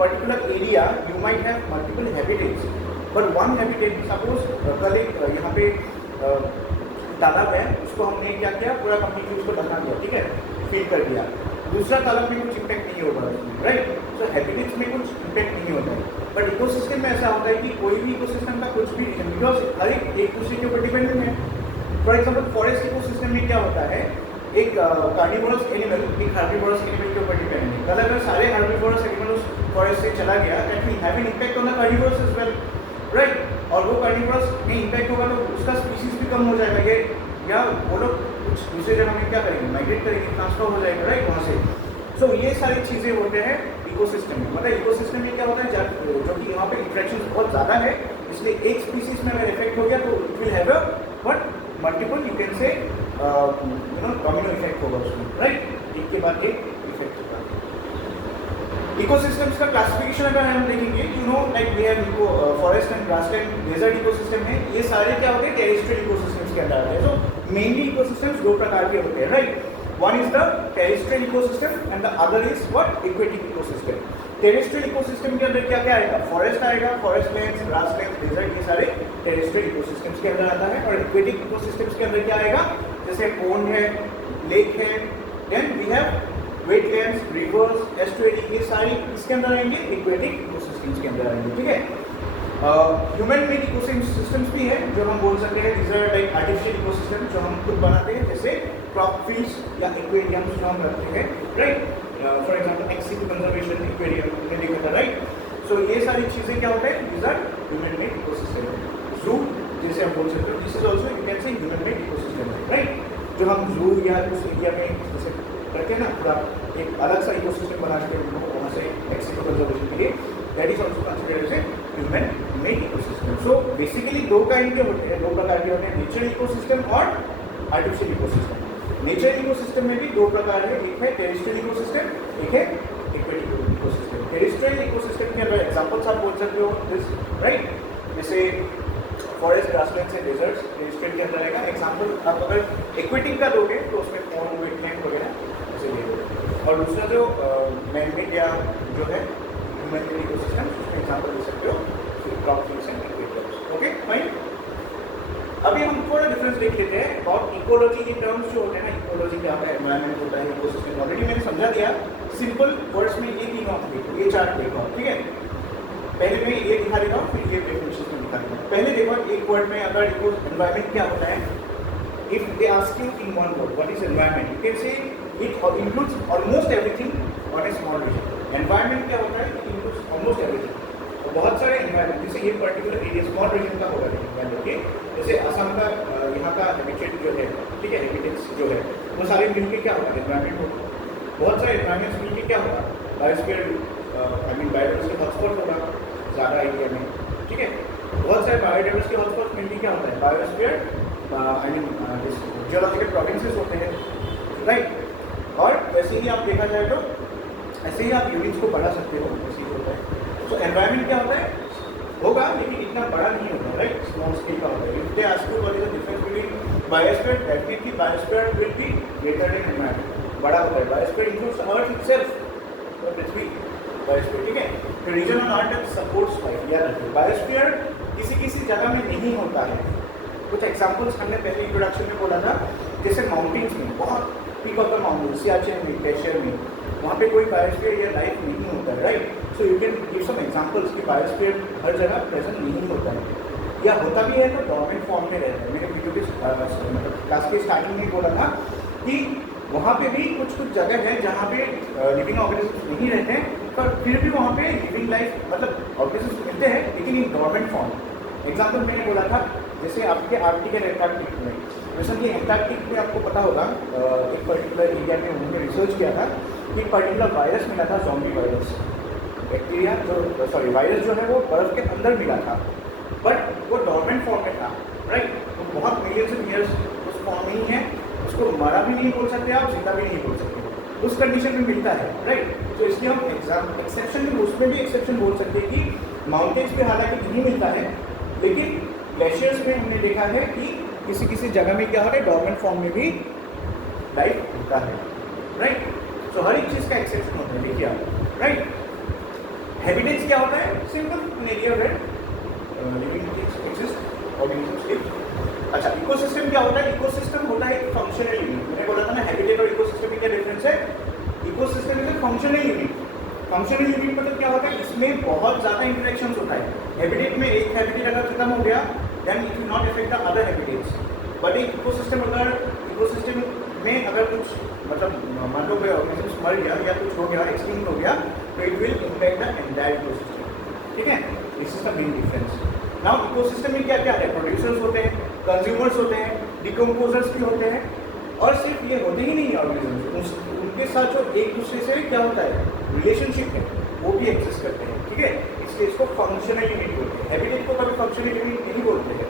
particular area, you might have multiple habitats, but one habitat, suppose कल एक यहाँ पे तालाब है, उसको हमने क्या किया, पूरा कंप्लीटली उसको ढका दिया, ठीक है, फिल कर दिया. दूसरा तालाब में कुछ इम्पैक्ट नहीं होगा उसमें, राइट? सो हैबिटेट्स में कुछ इम्पैक्ट नहीं होता है, बट इकोसिस्टम में ऐसा होता है कि कोई भी इकोसिस्टम का कुछ भी रीजन, बिकॉज हर एक दूसरे के ऊपर डिपेंडेंट है. फॉर एग्जांपल फॉरेस्ट इकोसिस्टम में क्या होता है, एक कार्निवोरस एनिमल एक हार्बिवोरस एनिमल के ऊपर डिपेंडेंट है. कल अगर सारे हार्बिवोरस एनिमल उस फॉरेस्ट से चला गया, that will have an impact on the carnivores as well, right? और वो कार्निवोरस में इम्पैक्ट होगा तो उसका स्पीसीज भी कम हो जाएगा, ये या वो लोग कुछ दूसरे जगह में क्या करेंगे, माइग्रेट करेंगे, ट्रांसफर हो जाएगा, राइट, वहाँ से. सो ये सारी चीज़ें होते हैं इकोसिस्टम में. मतलब इकोसिस्टम में क्या होता है, जो कि यहाँ पे इंटरेक्शन बहुत ज़्यादा है, इसलिए एक स्पीसीज में अगर इफेक्ट हो गया तो it will have a what multiple, you can से डोमिनो इफेक्ट होगा उसमें, राइट? एक के बाद एक इफेक्ट होगा. इकोसिस्टम्स का क्लासिफिकेशन अगर हम देखेंगे, you know like we have forest and grassland, desert ecosystem है, ये सारे क्या होते हैं, टेरेस्ट्रियल इकोसिस्टम्स के अंदर आते हैं. सो मेनली इकोसिस्टम्स दो प्रकार के होते हैं, right? One is the terrestrial ecosystem and the other is what, aquatic ecosystem. Terrestrial ecosystem के अंदर क्या क्या आएगा, फॉरेस्ट आएगा, forest lands, grass lands, desert, ये सारे terrestrial ecosystems के अंदर आता है. और aquatic ecosystems के अंदर क्या आएगा, जैसे पोन्ड है, लेक है, then we have wetlands, rivers, estuary, ये सारी इसके अंदर आएंगे, aquatic ecosystems के अंदर आएंगे, ठीक है? ह्यूमन मेड इकोसिस्टम्स भी है जो हम बोल सकते हैं, these are like artificial ecosystem जो हम खुद बनाते हैं, जैसे क्रॉप फील्ड्स या एक्वेरियम्स जो हम रखते हैं, right? For example ex situ conservation aquarium हमने देखा था, राइट? सो ये सारी चीज़ें क्या होता है, these are human made ecosystem. जू जैसे हम बोल सकते हैं, this is also you can से ह्यूमन मेड इकोसिस्टम, राइट? जो हम जू या उस एरिया में जैसे करके ना पूरा एक अलग सा इकोसिस्टम बना के वहाँ से एक्सिक कंजर्वेशन के लिए, that is also considered as a human made ecosystem. So basically दो काइंड के होते हैं, दो प्रकार के होते हैं, नेचुरल इकोसिस्टम और आर्टिफिशियल इकोसिस्टम. नेचुरल इकोसिस्टम में भी दो प्रकार है, एक है टेरेस्ट्रियल इकोसिस्टम, एक है एक्वेटिक इकोसिस्टम. टेरेस्ट्रियल इकोसिस्टम के अंदर एग्जांपल्स आप बोल सकते हो दिस, राइट? जैसे forest, grasslands and deserts terrestrial के अंदर आएगा. एग्जांपल आप अगर एक्वेटिक का दोगे तो उसमें पॉन्ड, वेटलैंड वगैरह ऐसे ले लो. और दूसरा जो मैन-मेड या जो है ह्यूमन मेड इकोसिस्टम, उसमें एग्जांपल दे सकते हो crop fields and aquariums. Okay fine. अभी हम थोड़ा डिफरेंस देख लेते हैं अबाउट इकोलॉजी के टर्म्स जो होते हैं ना. इकोलॉजी क्या होता है, एनवायरनमेंट होता है, इकोसिस्टम ऑलरेडी मैंने समझा दिया. सिंपल वर्ड्स में ये तीनों आप देखो, ये चार्ट देखो, ठीक है? पहले मैं ये दिखा देता हूँ, फिर ये डेफिनेशन में दिखा देता हूँ. पहले देखो एक वर्ड में अगर एनवायरनमेंट क्या होता है, if they ask you in one word what is environment, you can say it includes almost everything on a small region. Environment क्या होता है, इट इंक्लूड्स ऑलमोस्ट एवरीथिंग। और बहुत सारे एनवायरनमेंट, जैसे ये पर्टिकुलर एरिया स्मॉल रीजन का होगा, देखिए जैसे असम का यहाँ का हैबिटेट जो है, ठीक है, हैबिटेट्स जो है वो सारे मिलके क्या होगा, एनवायरनमेंट होगा। बहुत सारे एनवायरनमेंट्स मिलके क्या होगा, biosphere I mean biodiversity hotspot होगा ज़्यादा एरिया में, ठीक है। बहुत सारे बायोडाइवर्सिटी हॉटस्पॉट मिलके क्या होता है, biosphere I mean geological provinces होते हैं, राइट। और वैसे ही आप देखा जाए तो ऐसे ही आप यूनिट्स को बढ़ा सकते हो, ऐसे ही होता है। तो एनवायरनमेंट क्या होता है, होगा लेकिन इतना बड़ा नहीं होता, राइट, स्मॉल स्केल का होता है। If they ask you what is the difference between biosphere, definitely biosphere will be greater than environment, बड़ा होता है। बायोस्फीयर इंक्लूड्स अर्थ इटसेल्फ, पृथ्वी, बायोस्फीयर, ठीक है। The region on earth that supports life, याद रखिए बायोस्फीयर किसी किसी जगह में नहीं होता है। कुछ एग्जांपल्स हमने पहले इंट्रोडक्शन में बोला था, जैसे माउंटेन्स में, बहुत peak of the mountain, Siachen में, ग्लेशियर में, वहाँ पे कोई बायोस्फीयर या लाइफ नहीं होता है, right. So you can give some examples कि बायोस्फीयर हर जगह प्रेजेंट नहीं होता है, या होता भी है तो डॉर्मेंट फॉर्म में रहता है। मैंने वीडियो के मतलब क्लास के स्टार्टिंग में बोला था कि वहाँ पे भी कुछ कुछ जगह है जहाँ पे लिविंग ऑर्गेनिजम्स नहीं रहते हैं, पर फिर भी वहाँ पे लिविंग लाइफ मतलब ऑर्गेनिजम्स मिलते हैं, लेकिन इन डॉर्मेंट फॉर्म। एग्जाम्पल मैंने बोला था जैसे आपके आर्कटिक एंड एंटार्क्टिक में, वैसे कि एंटार्क्टिक में आपको पता होगा एक पर्टिकुलर एरिया में उन्होंने रिसर्च किया था कि एक पर्टिकुलर वायरस मिला था, ज़ॉम्बी वायरस, बैक्टीरिया जो सॉरी वायरस जो है वो बर्फ के अंदर मिला था, बट वो डॉर्मेंट फॉर्म में था, राइट। तो बहुत मिलियंस ऑफ ईयर्स उस फॉर्म में ही है, उसको मरा भी नहीं बोल सकते आप, जिंदा भी नहीं बोल सकते, उस कंडीशन में मिलता है, राइट। तो इसलिए हम एक्सेप्शन में उसमें भी एक्सेप्शन बोल सकते हैं कि माउंटेन्स पे हालांकि नहीं मिलता है, लेकिन ग्लेशियर्स में हमने देखा है कि किसी किसी जगह में क्या हो रहा है, डॉर्मेंट फॉर्म में भी लाइफ होता है, राइट। तो हर एक चीज़ का एक्सेप्शन होता है, देखिए आप, राइट। हैबिटेट्स क्या होता है, simple area where living things exist, organisms live. अच्छा, इकोसिस्टम क्या होता है, इकोसिस्टम होता है एक फंक्शनल यूनिट। मैंने बोला था ना हैबिटेट और इकोसिस्टम में क्या डिफरेंस है, ecosystem is a functional unit. Functional unit मतलब क्या होता है, इसमें बहुत ज़्यादा इंटरेक्शंस होता है। हैबिटेट में एक हैबिटेट अगर खत्म हो गया then it will not affect the other habitats, but एक इकोसिस्टम अगर इकोसिस्टम में अगर कुछ मतलब मान लो कोई ऑर्गेनिजम्स मर गया या कुछ हो गया, एक्सटिंक्ट हो गया, तो it will impact the entire ecosystem, ठीक है। This is the main difference. Now ecosystem में क्या क्या है, प्रोड्यूसर्स होते हैं, कंज्यूमर्स होते हैं, डिकम्पोजर्स भी होते हैं, और सिर्फ ये होते ही नहीं है ऑर्गेनिजम्स, उनके साथ जो एक दूसरे से क्या होता है रिलेशनशिप है वो भी एग्जिस्ट करते हैं, ठीक है। इसलिए इसको फंक्शनल यूनिट बोलते हैं। हैबिटेट को कभी फंक्शनल यूनिट नहीं बोलते हैं,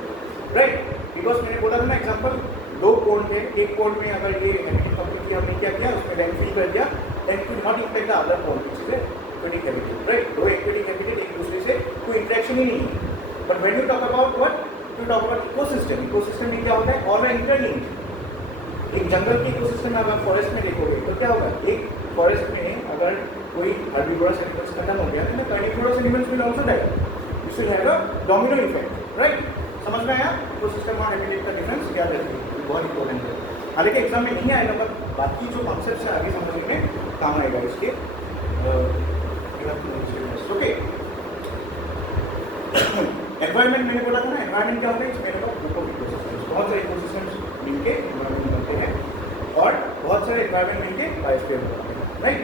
राइट, बिकॉज मैंने बोला था ना एग्जाम्पल, दो कोड थे, एक कोड में अगर ये हैबिटेट कंप्लीटली हमने क्या किया, उसमें लैंड फिल कर दिया, then it will not impact the other code which is aquatic habitat, right. दो एक्वेटिक हैबिटेट एक दूसरे से कोई इंटरेक्शन ही नहीं है। But when you talk about what, you talk about ecosystem, ecosystem में क्या होता है, ऑल आर इंटरलिंक्ड। एक जंगल के इकोसिस्टम में अगर फॉरेस्ट में देखोगे तो क्या होगा, एक फॉरेस्ट में अगर कोई हर्बीवोरस एनिमल्स खत्म हो गया तो carnivorous animals will also die, this will have a domino effect, right. समझ में आया इकोसिस्टम और हैबिटेट का डिफरेंस, याद रखिए, बहुत इंपॉर्टेंट है। हालांकि एग्जाम में नहीं आएगा, पर बाकी जो कॉन्सेप्ट्स है आगे समझने में काम आएगा इसके। ओके, एनवायरनमेंट मैंने बोला था ना, एनवायरनमेंट क्या होता है, इसमें ग्रुप ऑफ इकोसिस्टम्स, बहुत सारे इकोसिस्टम्स मिलके एनवायरनमेंट बनते हैं, और बहुत सारे एनवायरनमेंट मिलके बायोस्फीयर बनते हैं, राइट।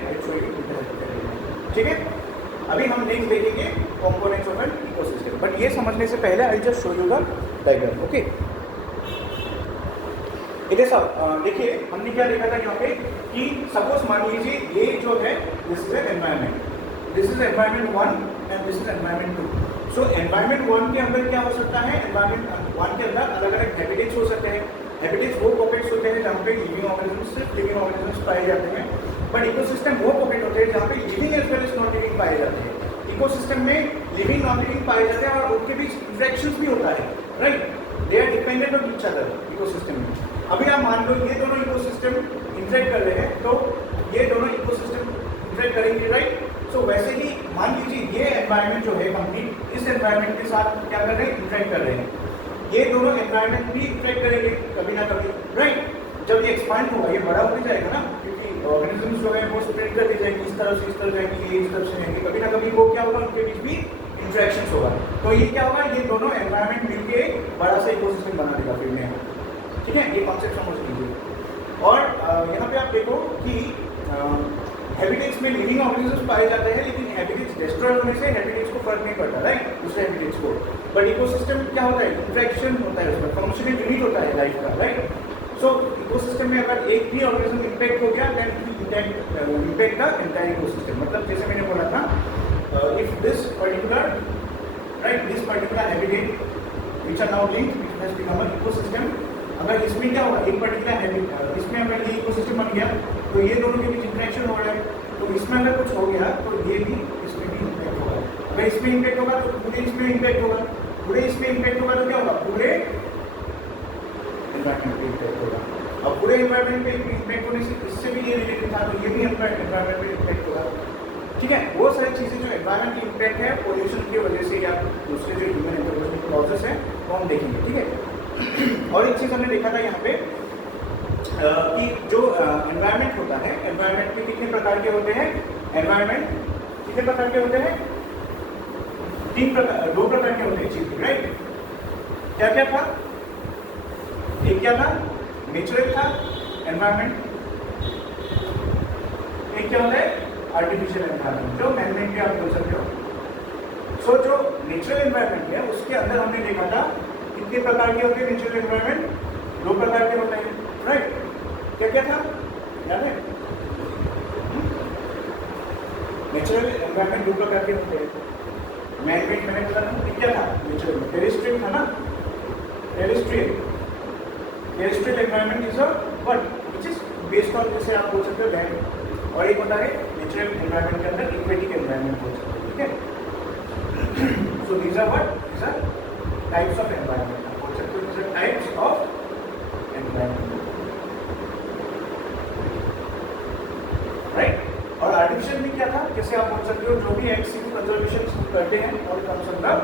ठीक है, अभी हम नेक्स्ट देखेंगे components of an ecosystem, but ये समझने से पहले I just show you the diagram. Okay, इधर सब देखिए हमने क्या देखा था यहाँ पे कि सपोज मान लीजिए ये जो है this is environment, this is environment 1 and this is environment 2। So environment 1 के अंदर क्या हो सकता है, एनवायरनमेंट 1 के अंदर अलग अलग हैबिटेट्स हो सकते हैं। हैबिटेट्स वो पॉकेट्स होते हैं जहाँ पे लिविंग ऑर्गेनिजम्स, सिर्फ लिविंग ऑर्गेनिजम्स पाए जाते हैं, बट इकोसिस्टम वो पॉकेट होते हैं जहाँ पे living as well as non living पाए जाते हैं। इकोसिस्टम में लिविंग नॉन लिविंग पाए जाते हैं और उनके बीच इंटरेक्शंस भी होता है, right, they are dependent on each other ecosystem में। अभी आप मान लो ये दोनों इकोसिस्टम इंटरेक्ट कर रहे हैं, तो ये दोनों इकोसिस्टम इंटरेक्ट करेंगे, राइट। सो वैसे ही मान लीजिए ये एनवायरनमेंट जो है कंप्लीट इस एनवायरनमेंट के साथ क्या कर रहे हैं, इंटरेक्ट कर रहे हैं, ये दोनों एनवायरनमेंट भी इंटरेक्ट करेंगे कभी ना कभी, राइट। जब ये एक्सपांड होगा, ये बड़ा होते जाएगा ना, क्योंकि ऑर्गेनिजम्स जो है वो स्प्रेड करते जाएंगे, इस तरफ से इस तरफ जाएंगे, ये इस तरफ से जाएंगे, कभी ना कभी वो क्या होगा, उनके बीच भी इंटरेक्शंस होगा। तो ये क्या होगा, ये दोनों एनवायरनमेंट मिलके बड़ा सा इकोसिस्टम बना देगा फिर में, ठीक है। ये कॉन्सेप्ट समझ लीजिए। और यहाँ पे आप देखो कि हैबिटेट्स में लिविंग ऑर्गेनिजम्स पाए जाते हैं, लेकिन हैबिटेट्स डिस्ट्रॉय होने से हैबिटेट्स को फर्क नहीं पड़ता, राइट, दूसरे हैबिटेट्स को। बट इकोसिस्टम क्या होता है, इंटरेक्शन होता है, उसमें फंक्शनल यूनिट होता है लाइफ का, राइट। सो इकोसिस्टम में अगर एक भी ऑर्गेनिज्म इम्पैक्ट हो गया then impact the entire ecosystem. मतलब जैसे मैंने बोला था, if this particular habitat which are now linked, which has become an ecosystem, अगर इसमें क्या होगा, एक पर्टिकुलर हैबिट, इसमें अगर ये इकोसिस्टम बन गया तो ये दोनों के बीच इंटरेक्शन हो रहा है, तो इसमें अगर कुछ हो गया तो ये भी इसमें भी इम्पैक्ट होगा। अगर इसमें इम्पैक्ट होगा तो पूरे इसमें इम्पैक्ट होगा, पूरे इसमें इम्पैक्ट होगा तो क्या होगा, पूरे एनवायरनमेंट पे इम्पैक्ट होगा। अब पूरे एनवायरनमेंट पे इम्पैक्ट होने से इससे भी ये रिलेटेड था, तो ये भी एनवायरनमेंट पे इम्पैक्ट होगा, ठीक है। वो सारी चीज़ें जो एनवायरनमेंट की इम्पैक्ट है पोल्यूशन की वजह से या दूसरे जो ह्यूमन एंथ्रोपोजेनिक कॉजेस हैं वो हम देखेंगे, ठीक है। और एक चीज़ हमने देखा था यहाँ पे कि जो एनवायरनमेंट होता है, एनवायरनमेंट में कितने प्रकार के होते हैं, एनवायरनमेंट कितने प्रकार के होते हैं, दो प्रकार के होते हैं चीज़, राइट। क्या क्या था, एक क्या था, नेचुरल था एनवायरनमेंट, एक क्या होता है आर्टिफिशियल एनवायरनमेंट, जो मैनमेड भी आप बोल सकते हो। सो जो नेचुरल एनवायरनमेंट है उसके अंदर हमने देखा था कितने प्रकार के होते हैं नेचुरल एनवायरनमेंट, दो प्रकार के होते हैं, राइट। क्या क्या था याद है, नेचुरल एनवायरनमेंट दो प्रकार के होते हैं, मैनमेड मैंने बोला था, क्या था नेचुरल, टेरेस्ट्रियल था ना, terrestrial environment is a what which is based on, जैसे आप बोल सकते हो लैंड, और एक होता है नेचुरल एनवायरनमेंट के अंदर इक्वेटिक एनवायरनमेंट बोल सकते हैं, ठीक है। So these are what, these are types of environment, आप बोल सकते हो these are types of environment, right. और आर्टिफिशियल में क्या था, जैसे आप बोल सकते हो जो भी एक्स कंजर्वेशन करते हैं और कम्स अंडर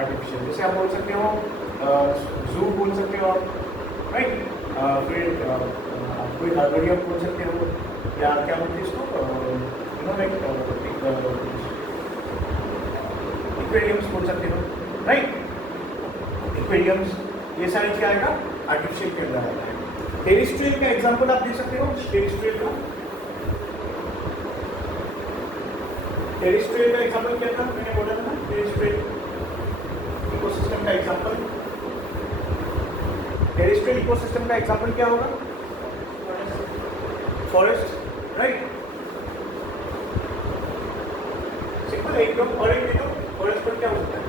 आर्टिफिशियल, जैसे आप बोल सकते हो जू बोल सकते हो आप, राइट, फिर कोई हार्बेरियम बोल सकते हो, या क्या बोलते हैं इसको, यू नो लाइक एक्वेरियम्स बोल सकते हो, राइट, एक्वेरियम्स, ये सारी चीज़ आएगा आर्टिफिशियल के अंदर आएगा। टेरेस्ट्रियल का एग्जांपल आप दे सकते हो, टेरेस्ट्रियल का एग्जांपल क्या था, मैंने बोला था ना, टेरेस्ट्रियल इकोसिस्टम का एग्जांपल, टेरेस्ट्रियल इकोसिस्टम का एग्जांपल क्या होगा, फॉरेस्ट, राइट, सिंपल है एकदम। और एक देखो फॉरेस्ट पर क्या हो सकता है,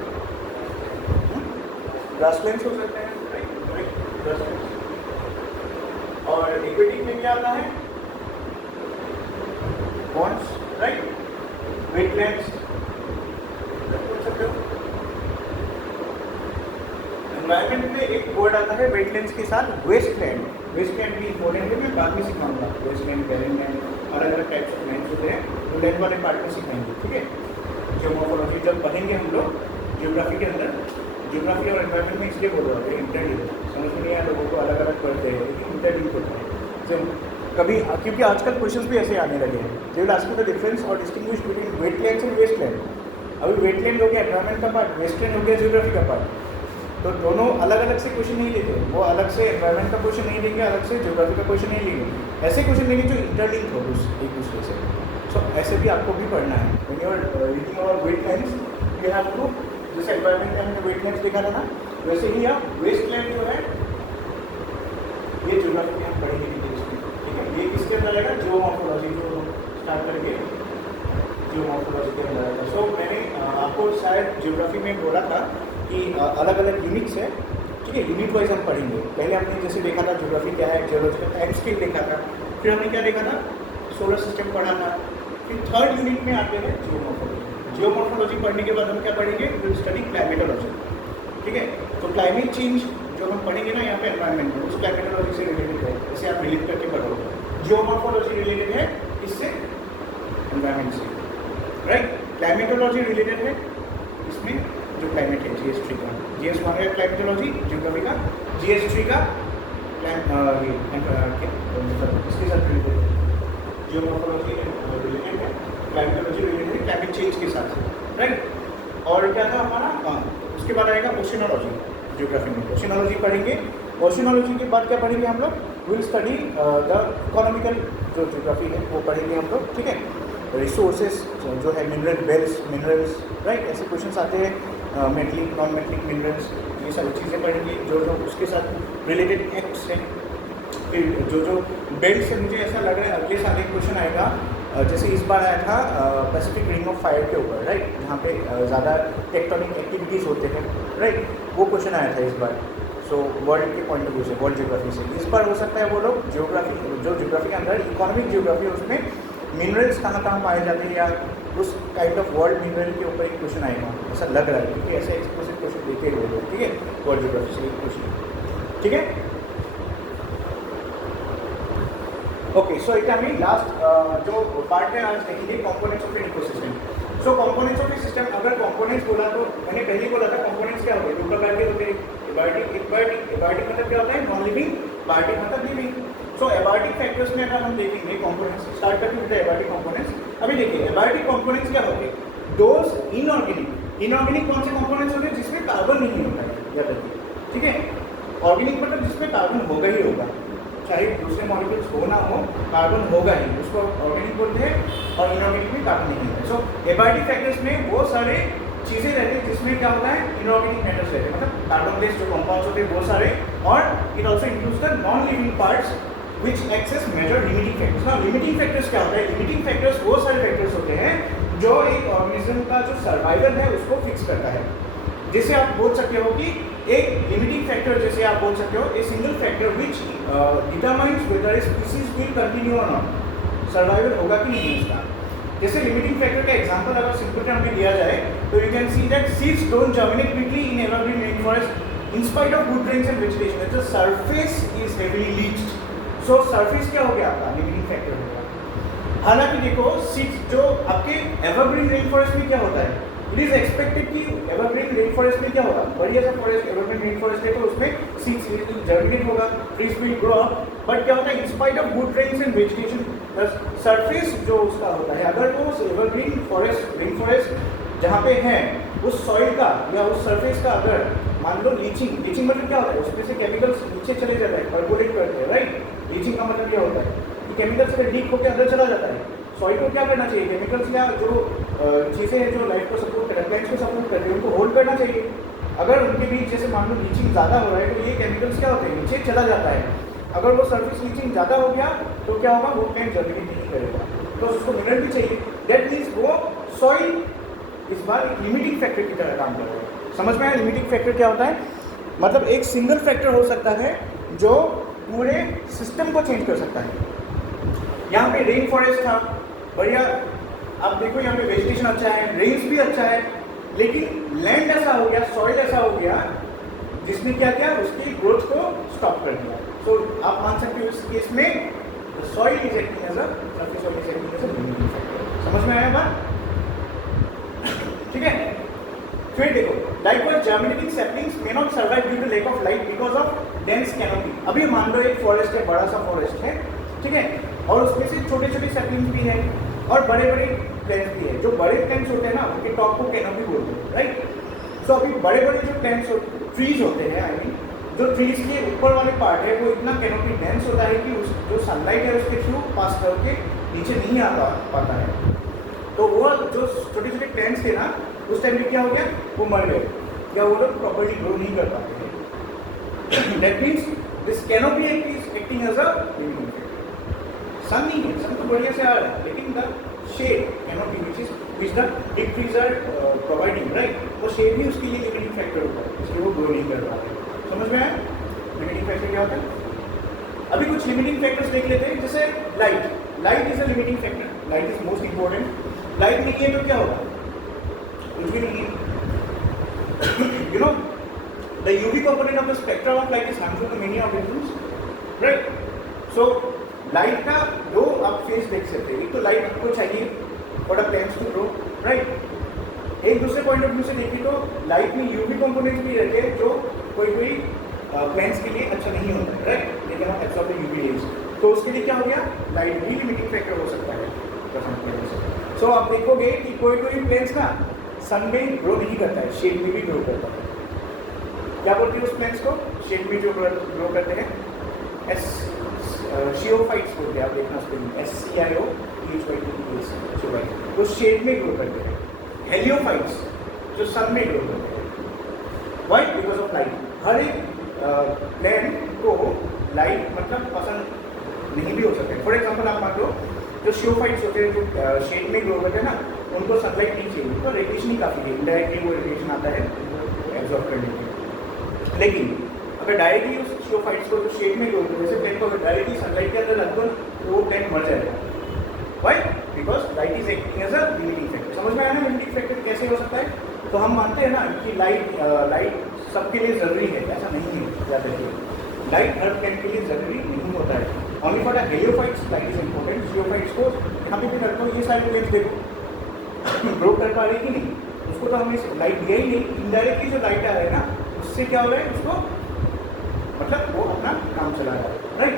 ग्रासलैंड्स हो सकते हैं, राइट, ग्रासलैंड्स। और एक्वेटिक में क्या आता है, पॉन्ड्स, राइट, वेटलैंड्स बोल सकते हो। एनवायरनमेंट में एक वर्ड आता है वेटलैंड्स के साथ वेस्टलैंड, वेस्टलैंड भी इंपॉर्टेंट है, मैं बाद में सिखाऊंगा, वेस्टलैंड, बैरन लैंड, अलग अलग टाइप्स ऑफ लैंड्स होते हैं, तो लैंड वाले पार्ट में सिखाएंगे, ठीक है। जियोमॉर्फोलॉजी जब पढ़ेंगे हम लोग जियोग्राफी के अंदर, जियोग्राफी और एनवायरनमेंट में इसलिए बोल रहा है इंटरलिंक, समझ में नहीं आया लोगों को, अलग अलग पढ़ते हैं लेकिन इंटरलिंक होता है कभी, क्योंकि आजकल क्वेश्चंस भी ऐसे आने लगे हैं, they will ask you the difference और distinguish between wetlands and wasteland. अभी वेटलैंड हो गया एनवायरनमेंट का पार्ट, वेस्टलैंड हो गया जियोग्राफी का पार्ट, तो दोनों अलग अलग से क्वेश्चन नहीं लेते, वो अलग से एनवायरनमेंट का क्वेश्चन नहीं लेंगे, अलग से जियोग्राफी का क्वेश्चन नहीं लेंगे, ऐसे क्वेश्चन लेंगे जो इंटरलिंक हो एक दूसरे से। सो ऐसे भी आपको भी पढ़ना है, when you are reading about wetlands you have to, जैसे एनवायरनमेंट में हमने वेटलैंड्स देखा था ना, वैसे ही आप वेस्टलैंड जो है ये जियोग्राफी में हम पढ़ेंगे, ठीक है। ये किसके अंदर आएगा, जियोमॉर्फोलॉजी, जो स्टार्ट करके जियोमॉर्फोलॉजी के अंदर आएगा। सो मैंने आपको शायद जियोग्राफी में बोला था कि अलग अलग यूनिट्स है, ठीक है, यूनिट वाइज हम पढ़ेंगे। पहले हमने जैसे देखा था जियोग्राफी क्या है, जियोलॉजिकल टाइम स्केल देखा था, फिर हमने क्या देखा था, सोलर सिस्टम पढ़ा था, फिर थर्ड यूनिट में आते हैं जियोमॉर्फोलॉजी। जियोमॉर्फोलॉजी पढ़ने के बाद हम क्या पढ़ेंगे, विल स्टडी क्लाइमेटोलॉजी, ठीक है। तो क्लाइमेट चेंज जो हम पढ़ेंगे ना यहाँ पे एनवायरनमेंट में, उस क्लाइमेटोलॉजी से रिलेटेड है, जैसे आप रिलेट करके पढ़ोगे। जियोमॉर्फोलॉजी रिलेटेड है इससे, एनवायरनमेंट से, राइट। क्लाइमेटोलॉजी रिलेटेड है इसमें जो क्लाइमेट है, GS3 का, GS1 का क्लाइमेटोलॉजी, जियोग्राफी का, GS3 का इसके साथ रिलेटेड है, जियोमॉर्फोलॉजी रिलेटेड है, क्लाइमेटोलॉजी रिलेटेड है क्लाइमेट चेंज के साथ, राइट। और क्या था हमारा, उसके बाद आएगा ओशिनोलॉजी, जियोग्राफी में ओशिनोलॉजी पढ़ेंगे। ओशिनोलॉजी के बाद क्या पढ़ेंगे हम लोग, विल स्टडी द इकोनॉमिकल जो जियोग्राफी है वो पढ़ेंगे हम लोग, ठीक है। रिसोर्सेज जो है मिनरल वेल्स मिनरल्स, राइट, ऐसे क्वेश्चंस आते हैं, मेटलिक नॉन मेटलिक मिनरल्स, ये सारी चीज़ें पढ़ेंगे जो जो उसके साथ रिलेटेड एक्ट्स हैं। फिर जो बेल्ट से मुझे ऐसा लग रहा है अगले साल एक क्वेश्चन आएगा, जैसे इस बार आया था पैसिफिक रिंग ऑफ फायर के ऊपर, राइट, जहाँ पे ज़्यादा टेक्टोनिक एक्टिविटीज़ होते हैं, राइट, वो क्वेश्चन आया था इस बार। सो वर्ल्ड के पॉइंट ऑफ व्यू से, वर्ल्ड जियोग्राफी से इस बार हो सकता है वो लोग जियोग्राफी, जो जियोग्राफी के अंदर इकोनॉमिक जियोग्राफी है उसमें मिनरल्स कहाँ कहाँ पाए जाते हैं या उस काइंड ऑफ वर्ल्ड मिनरल के ऊपर एक क्वेश्चन आएगा, ऐसा लग रहा है, क्योंकि ऐसे एक्सप्लिसिट क्वेश्चन देते हुए लोग, ठीक है, वर्ल्ड जियोग्राफी से एक क्वेश्चन, ठीक है। ओके, सो एक हमें लास्ट जो पार्ट है आज देखेंगे components of an ecosystem. So components of A system, अगर कंपोनेंट्स बोला तो मैंने पहले बोला था कंपोनेंट्स क्या होते हैं, दो प्रकार के होते हैं, एबायोटिक एबायोटिक। एबायोटिक मतलब क्या होता है, नॉन लिविंग, बायोटिक मतलब लिविंग। सो एबायोटिक फैक्टर्स में अगर हम देखेंगे कंपोनेंट्स, स्टार्ट करते हैं एबायोटिक कंपोनेंट्स। अभी देखिए एबायोटिक कंपोनेंट्स क्या होते हैं, दोज इनऑर्गेनिक। इनऑर्गेनिक कौन से कंपोनेंट्स होते हैं, जिसमें कार्बन नहीं होता है, याद रखिए, ठीक है। ऑर्गेनिक मतलब जिसमें कार्बन होगा ही होगा, चाहे दूसरे मॉलिक्यूल्स हो ना हो, कार्बन होगा ही, उसको ऑर्गेनिक बोलते हैं, और इनऑर्गेनिक में कार्बन नहीं होता है। सो एबायोटिक फैक्टर्स में वो सारे चीज़ें रहती हैं जिसमें क्या होता है, इनऑर्गेनिक मैटर्स रहते हैं, मतलब कार्बन बेस्ड जो कंपाउंड्स होते हैं वो सारे, और it also includes the non living parts which acts as major limiting factors. ना लिमिटिंग फैक्टर्स क्या होता है, लिमिटिंग फैक्टर्स वो सारे फैक्टर्स होते हैं जो एक ऑर्गेनिज्म का जो सर्वाइवल है उसको फिक्स करता है। जैसे आप बोल सकते हो कि एक लिमिटिंग फैक्टर, जैसे आप बोल सकते हो a single factor which determines whether a species will continue और नॉट, सर्वाइवल होगा कि नहीं इसका। जैसे लिमिटिंग फैक्टर का एग्जांपल अगर सिंपल टर्म में दिया जाए तो you can see that seeds don't germinate quickly in evergreen rain forest in spite of good rains and vegetation, the surface is heavily leached. So surface क्या हो गया आपका, लिमिटिंग फैक्टर हो गया। हालांकि देखो सीड्स जो आपके एवरग्रीन रेन फॉरेस्ट में क्या होता है, इट इज एक्सपेक्टेड कि एवरग्रीन रेन फॉरेस्ट में क्या होगा, बढ़िया सा फॉरेस्ट एवरग्रीन रेन फॉरेस्ट है तो उसमें सीड्स जर्मिनेट होगा, trees will grow up, but क्या होता है, in spite of good rains and vegetation the surface जो उसका होता है, अगर वो एवरग्रीन फॉरेस्ट रेन फॉरेस्ट जहाँ पे है उस सॉइल का या उस सरफेस का अगर मान लो लीचिंग मतलब क्या होता है, उसमें से केमिकल्स नीचे चले जाता है, पर्कोलेट करते हैं, राइट। लीचिंग का मतलब क्या होता है कि केमिकल्स अगर लीक होकर अंदर चला जाता है, सॉइल को क्या करना चाहिए, केमिकल्स या जो चीज़ें हैं जो लाइफ को सपोर्ट कर प्लांट्स को सपोर्ट करते हैं उनको होल्ड करना चाहिए। अगर उनके बीच जैसे मान लो लीचिंग ज़्यादा हो रहा है तो ये केमिकल्स क्या होते हैं, नीचे चला जाता है। अगर वो सरफेस लीचिंग ज़्यादा हो गया तो क्या होगा, वो प्लांट जर्मिनेट नहीं करेगा, तो उसको मिनरल भी चाहिए। दैट मीन्स वो सॉइल इस बार एक लिमिटिंग फैक्टर की तरह काम कर रहा है। समझ में आया लिमिटिंग फैक्टर क्या होता है, मतलब एक सिंगल फैक्टर हो सकता है जो पूरे सिस्टम को चेंज कर सकता है। यहाँ पे रेन फॉरेस्ट था, बढ़िया, आप देखो यहाँ पे वेजिटेशन अच्छा है, रेन्स भी अच्छा है, लेकिन लैंड ऐसा हो गया, सॉइल ऐसा हो गया जिसने क्या किया, उसकी ग्रोथ को स्टॉप कर दिया। सो आप मान सकते हो इस केस में soil is acting as a surface soil is acting as a limiting factor. समझ में आया बात, ठीक है। फिर देखो likewise germinating saplings may not survive due to lack of light because of dense canopy. अभी मान लो एक फॉरेस्ट है, बड़ा सा फॉरेस्ट है, ठीक है, और उसमें से छोटे छोटे सैपलिंग्स भी हैं और बड़े बड़े प्लांट्स भी है। जो बड़े प्लांट्स होते हैं ना उनके टॉप को कैनोपी बोलते हैं, राइट। सो अभी बड़े बड़े जो प्लांट्स ट्रीज होते हैं, आई मीन जो ट्रीज के ऊपर वाले पार्ट है वो इतना कैनोपी डेंस होता है कि उस जो सनलाइट है उसके थ्रू पास करके नीचे नहीं आ पाता है। तो वो जो छोटे छोटे प्लांट्स थे ना उस टाइम में क्या हो गया, वो मर गए या वो लोग प्रॉपर्ली ग्रो नहीं कर पाते हैं। That means this canopy is acting as a limiting factor. Sun नहीं है, सन तो बढ़िया से आ रहा है, लेकिन the shade canopy which the big trees are providing, right, वो शेड भी उसके लिए लिमिटिंग फैक्टर होता है, इसलिए वो ग्रो नहीं कर पा रहे। समझ में आया लिमिटिंग फैक्टर क्या होता है। अभी कुछ लिमिटिंग फैक्टर्स देख लेते हैं, जैसे light is a limiting factor, light is most important. Light नहीं है तो क्या होगा, कुछ भी नहीं है। You know the UV component of the spectrum of light is harmful to many organisms, right. So light का दो आप फेस देख सकते हैं, एक तो लाइट आपको चाहिए for the plants to grow, right. एक दूसरे पॉइंट ऑफ व्यू से देखिए तो लाइट में यूवी कंपोनेंट भी रहते हैं जो कोई प्लांट्स के लिए अच्छा नहीं होता है, राइट, लेकिन आप एब्जॉर्ब द यूवी रेज, तो उसके लिए क्या हो गया, लाइट भी लिमिटिंग फैक्टर हो सकता है। सो आप देखोगे कि कोई प्लांट्स ना सन में ग्रो नहीं करता है, शेड में भी ग्रो करता है। क्या बोलते हैं उस प्लांट्स को, शेड में जो ग्रो करते हैं, शियोफाइट्स बोलते हैं, आप देखना स्पेलिंग SCIO वो शेड में ग्रो करते हैं। हेलियोफाइट्स जो सन में ग्रो करते हैं। वाई? Because of light. हर एक प्लांट को लाइट मतलब पसंद नहीं भी हो सकता है। फॉर एग्जाम्पल आप मान लो जो शियोफाइट्स होते हैं जो शेड में ग्रो करते हैं ना, उनको सनलाइट नहीं चाहिए, तो रेडिएशन ही काफ़ी है, इनडायरेक्टली वो रेडिएशन आता है एब्जॉर्ब करने के लिए। लेकिन अगर डायरेक्टली उस शियोफाइट्स को जो शेड में ग्रो करते हैं, जैसे प्लांट को अगर डायरेक्टली सनलाइट के अंदर रख दो तो वो प्लांट मर जाएगा। Why? Because light is acting as a limiting factor. समझ में आया ना लिमिटिंग फैक्टर कैसे हो सकता है? तो हम मानते हैं ना कि लाइट सबके लिए ज़रूरी है, ऐसा नहीं है। याद रखिए, लाइट हर प्लांट के लिए ज़रूरी नहीं होता है। Only for the heliophytes light is important. Sciophytes को यहाँ पे भी रखो, ये सारे प्लांट्स देखो ग्रो कर पा रही कि नहीं, उसको तो हमने लाइट दिया ही नहीं। इनडायरेक्टली जो लाइट आ रहा है ना, उससे क्या हो रहा है, उसको मतलब वो अपना काम चला रहा है। राइट?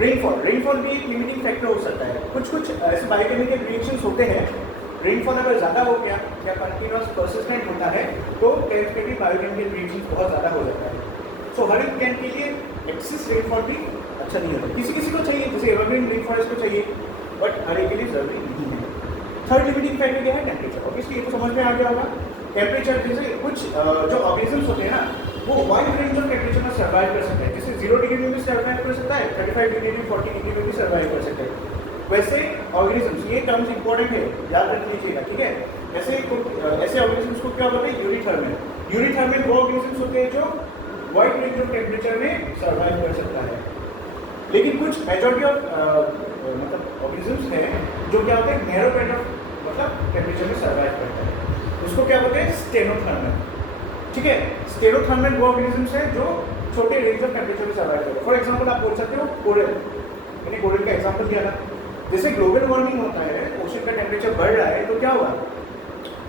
रेनफॉल भी एक लिमिटिंग फैक्टर हो सकता है। कुछ ऐसे बायोकेमिकल रिएक्शंस होते हैं, रेनफॉल अगर ज़्यादा हो गया या कंटिन्यूस परसिस्टेंट होता है तो प्लांट्स पे भी बायोकेमिकल रिएक्शन बहुत ज़्यादा हो जाता है। सो हर एक प्लांट के लिए एक्सेस रेनफॉल भी अच्छा नहीं होता। किसी को चाहिए, जैसे एवरग्रीन रेन फॉरेस्ट को चाहिए, बट हर एक के लिए ज़रूरी नहीं है। थर्ड लिमिटिंग फैक्टर क्या है? टेम्परेचर। ऑब्वियसली ये तो समझ में आ गया होगा। टेम्परेचर जैसे कुछ जो ऑर्गेनिजम्स होते हैं ना, वो वाइड रेंज ऑफ टेम्परेचर में सर्वाइव कर सकते हैं। जैसे 0 डिग्री में भी सर्वाइव कर सकता है, 35 डिग्री में, 40 डिग्री में भी सर्वाइव कर सकते हैं। वैसे ऑर्गेनिजम्स, ये टर्म्स इंपॉर्टेंट है, याद रख लीजिएगा, ठीक है? ऐसे ऑर्गेनिजम्स को क्या बोलते हैं? यूरिथर्मल। यूरिथर्मल वो ऑर्गेनिजम्स होते हैं जो वाइड रेंज ऑफ टेम्परेचर में सर्वाइव कर सकता है। लेकिन कुछ मेजॉरिटी ऑफ मतलब ऑर्गेनिजम्स हैं जो क्या होते हैं? नैरो बैंड ऑफ मतलब टेम्परेचर में सर्वाइव करता है। उसको क्या बोलते हैं? स्टेनोथर्मल। ठीक है? स्टेनोथर्मल वो ऑर्गेनिजम्स हैं जो छोटे रेंज ऑफ टेम्परेचर में सर्वाइव करते हैं। फॉर एग्जाम्पल आप बोल सकते हो कोरल। मैंने कोरल का एग्जाम्पल दिया था। जैसे ग्लोबल वार्मिंग होता है, ओशन का टेम्परेचर बढ़ रहा है, तो क्या हुआ?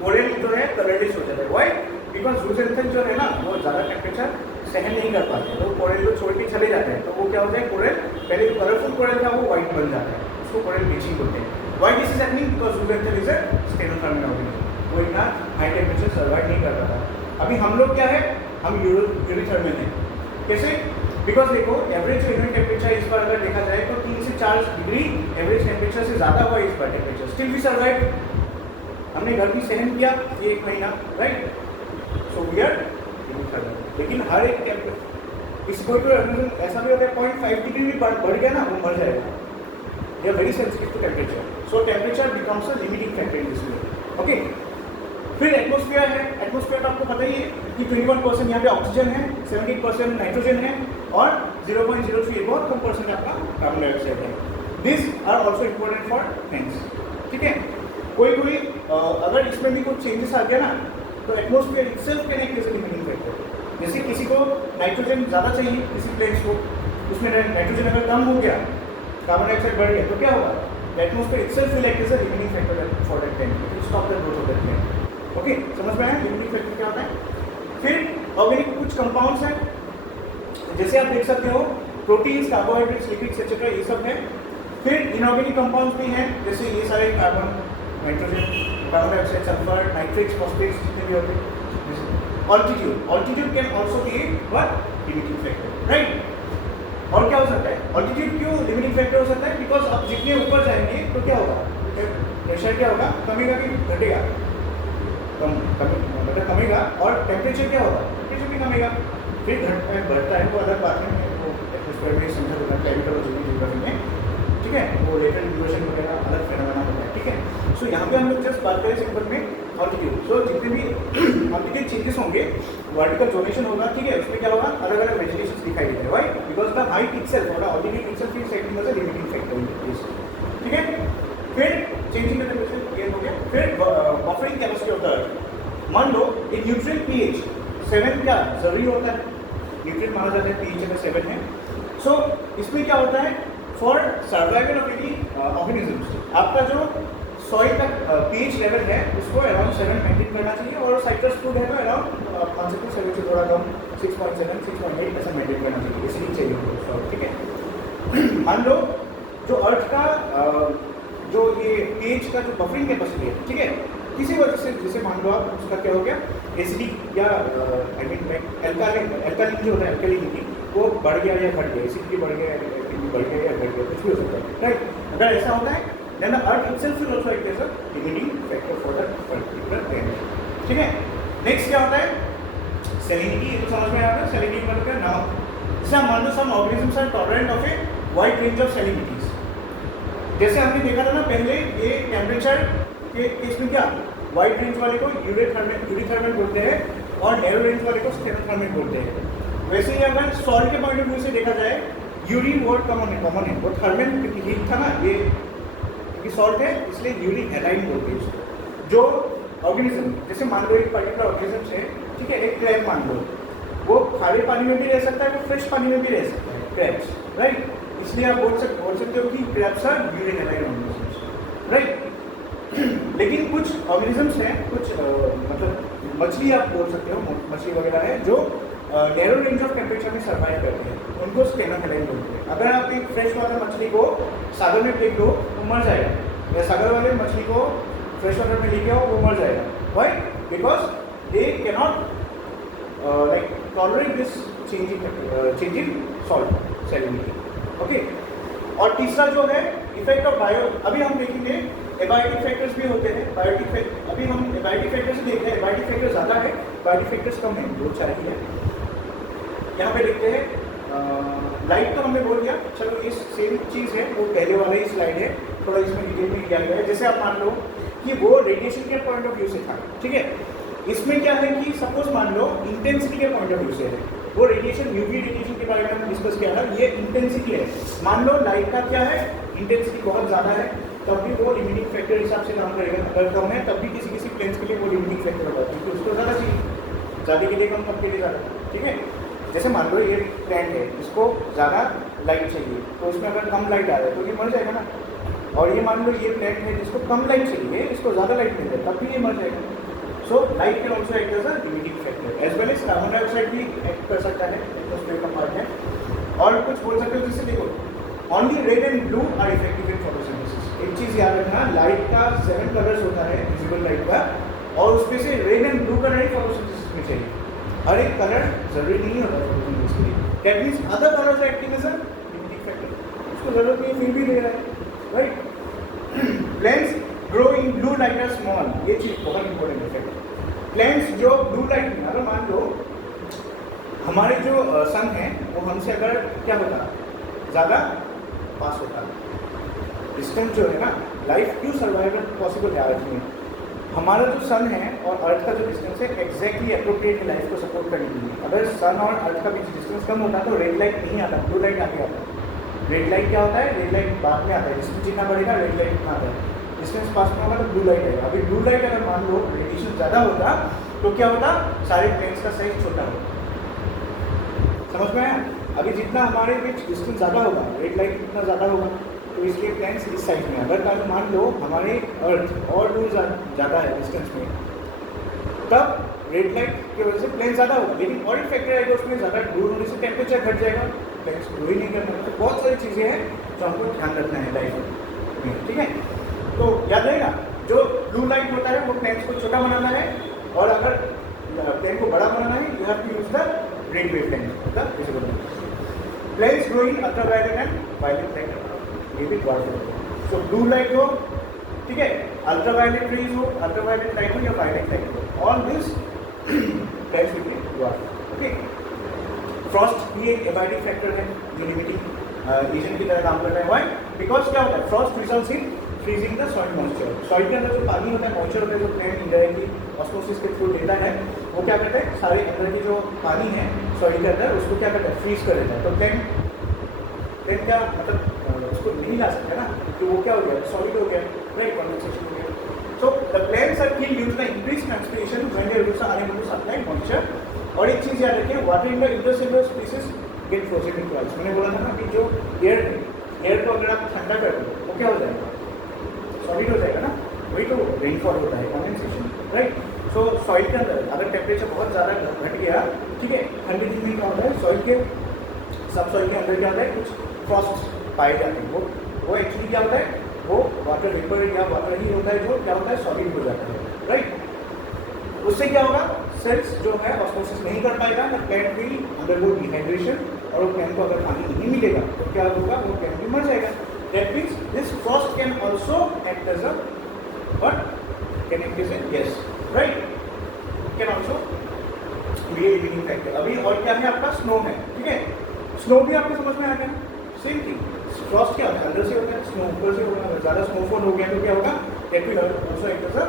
कोरल जो है कलरलेस हो जाता है। वाई? बिकॉज जूसेंथन जो है ना, वो ज़्यादा टेम्परेचर सहन नहीं कर पाते, तो कोरल को छोड़ के चले जाते हैं। तो वो क्या होता है? कोरल पहले कलरफुल कोरल था, वो वाइट बन जाता है, उसको कोरल ब्लीचिंग बोलते हैं। Why this is happening? Because zooxanthellae is a stenothermal organism, वो इतना हाई टेम्परेचर सर्वाइव नहीं कर रहा था। अभी हम लोग क्या है? हम यूरिथर्मल हैं। कैसे? बिकॉज देखो, एवरेज ह्यूमन टेम्परेचर इस बार अगर देखा जाए तो 3 से 4 डिग्री एवरेज टेम्परेचर से ज़्यादा हुआ इस बार टेम्परेचर, स्टिल वी सर्वाइव। हमने गर्मी सहन किया ये 1 महीना, राइट? So we are eurythermal. लेकिन हर एक किसी कोई ऐसा भी होता है 0.5 डिग्री भी बढ़ गया ना, वो मर जाएगा। They are very sensitive to temperature. So temperature becomes a limiting factor in this way. Okay, फिर एटमॉस्फेयर है। एटमॉस्फेयर तो आपको पता ही है कि 21% यहाँ पे ऑक्सीजन है, 78% नाइट्रोजन है और 0.03 बहुत कम परसेंट आपका कार्बन डाइऑक्साइड है। This are also important for things. ठीक है? कोई अगर इसमें भी कुछ चेंजेस आ गया ना, तो atmosphere itself can act as a limiting factor. जैसे किसी को नाइट्रोजन ज़्यादा चाहिए, किसी प्लेन्स को, उसमें नाइट्रोजन अगर कम हो गया, कार्बन डाइऑक्साइड बढ़ गया, तो क्या होगा? The atmosphere itself will act as a limiting factor for that plant, it will stop the growth of that plant. Okay, समझ में आया लिमिटिंग फैक्टर क्या होता है? फिर ऑर्गेनिक कुछ कंपाउंड्स हैं, जैसे आप देख सकते हो प्रोटीन्स, कार्बोहाइड्रेट्स, लिपिड्स एक्सेट्रा, ये सब है। फिर इनऑर्गेनिक कंपाउंड्स भी हैं, जैसे ये सारे carbon, nitrogen, carbon dioxide, sulphur, nitrates, phosphates जितने भी होते हैं। Altitude can also be what? Limiting factor, right? और क्या हो सकता है? ऑल्टीट्यूड क्यों लिमिटिंग फैक्टर हो सकता है? बिकॉज आप जितने ऊपर जाएंगे तो क्या होगा? प्रेशर क्या होगा? कमेगा कि घटेगा? मतलब कमेगा। और टेम्परेचर क्या होगा? टेम्परेचर भी कमेगा। फिर बढ़ता है, वो अलग बात है, वो एटमॉस्फेयर में समझा होता है केमिकल और जियोग्राफी में, ठीक है? वो लेटर डिफ्यूजन वगैरह अलग फेनोमेना होता है, ठीक है? सो यहाँ पे हम लोग जस्ट बात करें सिंपल में ऑल्टीट्यूड। सो जितने भी ऑल्टीट्यूड चेंजेस होंगे, वर्टिकल जोनेशन होगा, ठीक है? उसमें क्या होगा? अलग अलग वेजिटेशन दिखाई देते हैं। Why? Because the height itself और altitude itself is acting as a limiting factor, ठीक है? फिर चेंजिंग टेम्परेचर ये हो गया। फिर buffering capacity of the earth. मान लो एक न्यूट्रिएंट पीएच 7 क्या जरूरी होता है? न्यूट्रिएंट माना जाता है पीएच में 7 है। सो इसमें क्या होता है? For survival of any organisms, आपका जो सॉइल का पीएच लेवल है उसको अराउंड 7 मेंटेन करना चाहिए, और साइट्रस फूड है तो अराउंड 5 से 7 से थोड़ा कम 6.7-6.8% मेंटेन करना चाहिए, इसलिए चाहिए होगा, ठीक है? मान लो जो अर्थ का जो ये पीएच का जो बफरिंग कैपेसिटी है, ठीक है? किसी वजह से जैसे मान लो आप उसका क्या हो गया? एसिडिक या आई मीन लाइक एल्कालिन जो होता है एल्कालिनिटी वो बढ़ गया या घट गया, एसिडिटी बढ़ गया या घट गया, कुछ भी हो सकता है, राइट। अगर ऐसा होता है then the earth itself will also act as a limiting factor for that particular planet. ठीक है, नेक्स्ट क्या होता है सैलिनिटी, ये तो समझ में आता है। सैलिनिटी मतलब क्या, नमक। जैसे हम मान लो some organisms are tolerant of a wide range of salinities. जैसे हमने देखा था ना पहले, ये टेम्परेचर के केस में क्या वाइड रेंज वाले को यूरिथर्मल बोलते हैं और नैरो रेंज वाले को स्टेनोथर्मल बोलते हैं। वैसे ही अगर सॉल्ट के पॉइंट ऑफ व्यू से देखा जाए, यूरी वर्ड कॉमन है, वो थर्मल हीट था ना, ये क्योंकि सॉल्ट है इसलिए यूरी एलाइन बोलते हैं इसको। जो ऑर्गेनिज्म, जैसे मान लो एक पर्टिकुलर ऑर्गेनिज्म है, ठीक है, एक क्रैब मान लो, वो खारे पानी में भी रह सकता है, वो फ्रेश पानी में भी रह सकता है, क्रैब्स, राइट। इसलिए आप बोल सकते हो कि crabs are euryhaline organisms, right. लेकिन कुछ ऑर्गेनिजम्स हैं, कुछ मतलब मछली आप बोल सकते हो, मछली वगैरह है जो नैरो रेंज ऑफ टेम्परेचर में सर्वाइव करते हैं, उनको स्टेनोथर्मल बोलते हैं। अगर आप एक फ्रेश वाटर मछली को सागर में फेंक दो वो मर जाएगा, या सागर वाले मछली को फ्रेश वाटर में लेके आओ वो मर जाएगा। Why? Because they cannot like tolerate this changing salt salinity. Okay, और तीसरा जो है इफेक्ट ऑफ बायो, अभी हम देखेंगे एबायोटिक फैक्टर्स भी होते हैं। अभी हम एबायोटिक फैक्टर्स से देखते हैं, एबायोटिक फैक्टर ज़्यादा है, बायोटिक फैक्टर्स कम है, दो चार ही है। यहाँ पे देखते हैं लाइट तो हमने बोल दिया, चलो ये सेम चीज़ है, वो पहले वाला ही स्लाइड है, थोड़ा इसमें डिटेल में किया गया है। जैसे आप मान लो कि वो रेडिएशन के पॉइंट ऑफ व्यू से था, ठीक है। इसमें क्या है कि सपोज मान लो इंटेंसिटी के पॉइंट ऑफ व्यू से है, वो रेडिएशन यूवी रेडिएशन के बारे में हमने डिस्कस किया था, ये इंटेंसिटी है। मान लो लाइट का क्या है, इंटेंसिटी बहुत ज़्यादा है, तब भी वो लिमिटिंग फैक्टर हिसाब से काम करेगा। अगर कम है तब भी किसी प्लेन्स के लिए वो लिमिटिंग फैक्टर होगा, क्योंकि उसको ज़्यादा चाहिए, ज़्यादा के लिए कम, कम के लिए ज़्यादा, ठीक है। जैसे मान लो ये प्लांट है, इसको ज़्यादा लाइट चाहिए, तो उसमें अगर कम लाइट आ रहा है तो ये मर जाएगा ना। और ये मान लो ये प्लांट है जिसको कम लाइट चाहिए, इसको ज़्यादा लाइट मिल जाए तब भी ये मर जाएगा। So light can also act as a limiting factor, as well as carbon dioxide भी एक्ट कर सकता है, एटमॉस्फेयर का पार्ट है। और कुछ बोल सकते हो जैसे देखो, only red and blue are effective in photosynthesis. एक चीज़ याद रखना, लाइट का 7 कलर्स होता है विजिबल लाइट का, और उसमें से red and blue colour he photosynthesis में चाहिए। हर एक कलर जरूरी नहीं होता फोटोसिंथेसिस के लिए। That means other colours are acting as a limiting factor, उसको जरूरत नहीं फिर भी ले रहा है, right. Plants grow in blue light are small, ये चीज़ बहुत इंपॉर्टेंट है। प्लांट्स जो ब्लू लाइट में, अगर मान लो हमारे जो सन है वो हमसे अगर क्या होता ज़्यादा पास होता, डिस्टेंस जो है ना, लाइफ क्यों सर्वाइवल पॉसिबल है अर्थ में। हमारा जो सन है और अर्थ का जो डिस्टेंस है एग्जैक्टली अप्रोप्रिएट लाइफ को सपोर्ट करने के लिए। अगर सन और अर्थ का बीच डिस्टेंस कम होता तो रेड लाइट नहीं आता, ब्लू लाइट आगे आता। रेड लाइट क्या होता है, रेड लाइट बाद में आता है, डिस्टेंस जितना बढ़ेगा रेड लाइट उतना आता है, डिस्टेंस पास में होगा तो ब्लू लाइट आएगा। अभी ब्लू लाइट अगर मान लो रेडिएशन ज़्यादा होता तो क्या होता, सारे प्लेन्स का साइज छोटा होता। समझ में आया? अभी जितना हमारे बीच डिस्टेंस ज़्यादा होगा, रेड लाइट उतना ज़्यादा होगा, तो इसलिए प्लेन्स इस साइज में। अगर मान लो हमारे अर्थ और दूर ज़्यादा है डिस्टेंस में, तब रेड लाइट की वजह से प्लेन ज़्यादा होगा, लेकिन और एक फैक्टर आएगा उसमें, ज़्यादा दूर होने से टेम्परेचर घट जाएगा, प्लेन्स ग्रो ही नहीं करना। तो बहुत सारी चीज़ें हैं जो हमको ध्यान रखना है लाइफ में, ठीक है। तो याद रहेगा, जो ब्लू लाइट होता है वो प्लेन्स को छोटा बनाना है, और अगर प्लेन को बड़ा बनाना है you have to use the red wavelength the visible light. Plants grow in ultraviolet and violet light, ये भी ड्वार्फ है। सो ब्लू लाइट हो, ठीक है, अल्ट्रावायलेट रेज हो, अल्ट्रावायलेट लाइट हो या वायलेट लाइट हो, all this plants will be dwarf. Okay, frost भी एक एबायोटिक फैक्टर है, ये लिमिटिंग एजेंट की तरह काम करता है। व्हाई? बिकॉज क्या होता है, Frost results in freezing the soil moisture. Soil के अंदर जो पानी होता है, मॉइस्चर होता है, जो प्लांट इनडायरेक्टली ऑस्मोसिस के थ्रू लेता है, वो क्या करता है, सारे अंदर की जो पानी है सॉइल के अंदर उसको क्या करता है, फ्रीज कर देता है। तो प्लांट क्या मतलब उसको नहीं ला सकता ना, तो वो क्या हो गया, सॉलिड हो गया, राइट, कंडेंसेशन हो गया। So the plants are killed due to the increase transpiration when their roots are unable to supply moisture. और एक चीज़ याद रखिए, water in the intercellular species get frozen in twice. मैंने बोला था ना कि जो एयर को अगर आप ठंडा कर दो वो क्या हो जाएगा, सॉलिड हो जाएगा ना, वही तो रेनफॉल होता है, कंडेंसेशन, राइट। सो सॉइल के अंदर अगर टेम्परेचर बहुत ज़्यादा घट गया, ठीक है, ठंडे दिन में क्या होता है, सॉइल के सब सॉइल के अंदर क्या होता है, कुछ फ्रॉस्ट पाए जाते हैं। वो एक्चुअली क्या होता है, वो वाटर वेपर या वाटर ही होता है जो क्या होता है, सॉलिड हो जाता है, राइट। उससे क्या होगा, सेल्स जो है ऑस्मोसिस नहीं कर पाएगा, the plant will undergo dehydration, और वो प्लांट को अगर पानी नहीं मिलेगा तो क्या होगा, वो प्लांट भी मर जाएगा। That means this frost can also act as a what, can act as a yes right, can also be a living factor. अभी और क्या है आपका, स्नो है, ठीक है, स्नो भी आपको समझ में आ गया, सेम थिंग। फ्रॉस्ट क्या होता है, अंदर से होता है, स्नो ऊपर से होगा, अगर ज़्यादा स्नोफॉल हो गया तो क्या होगा, that will also act as a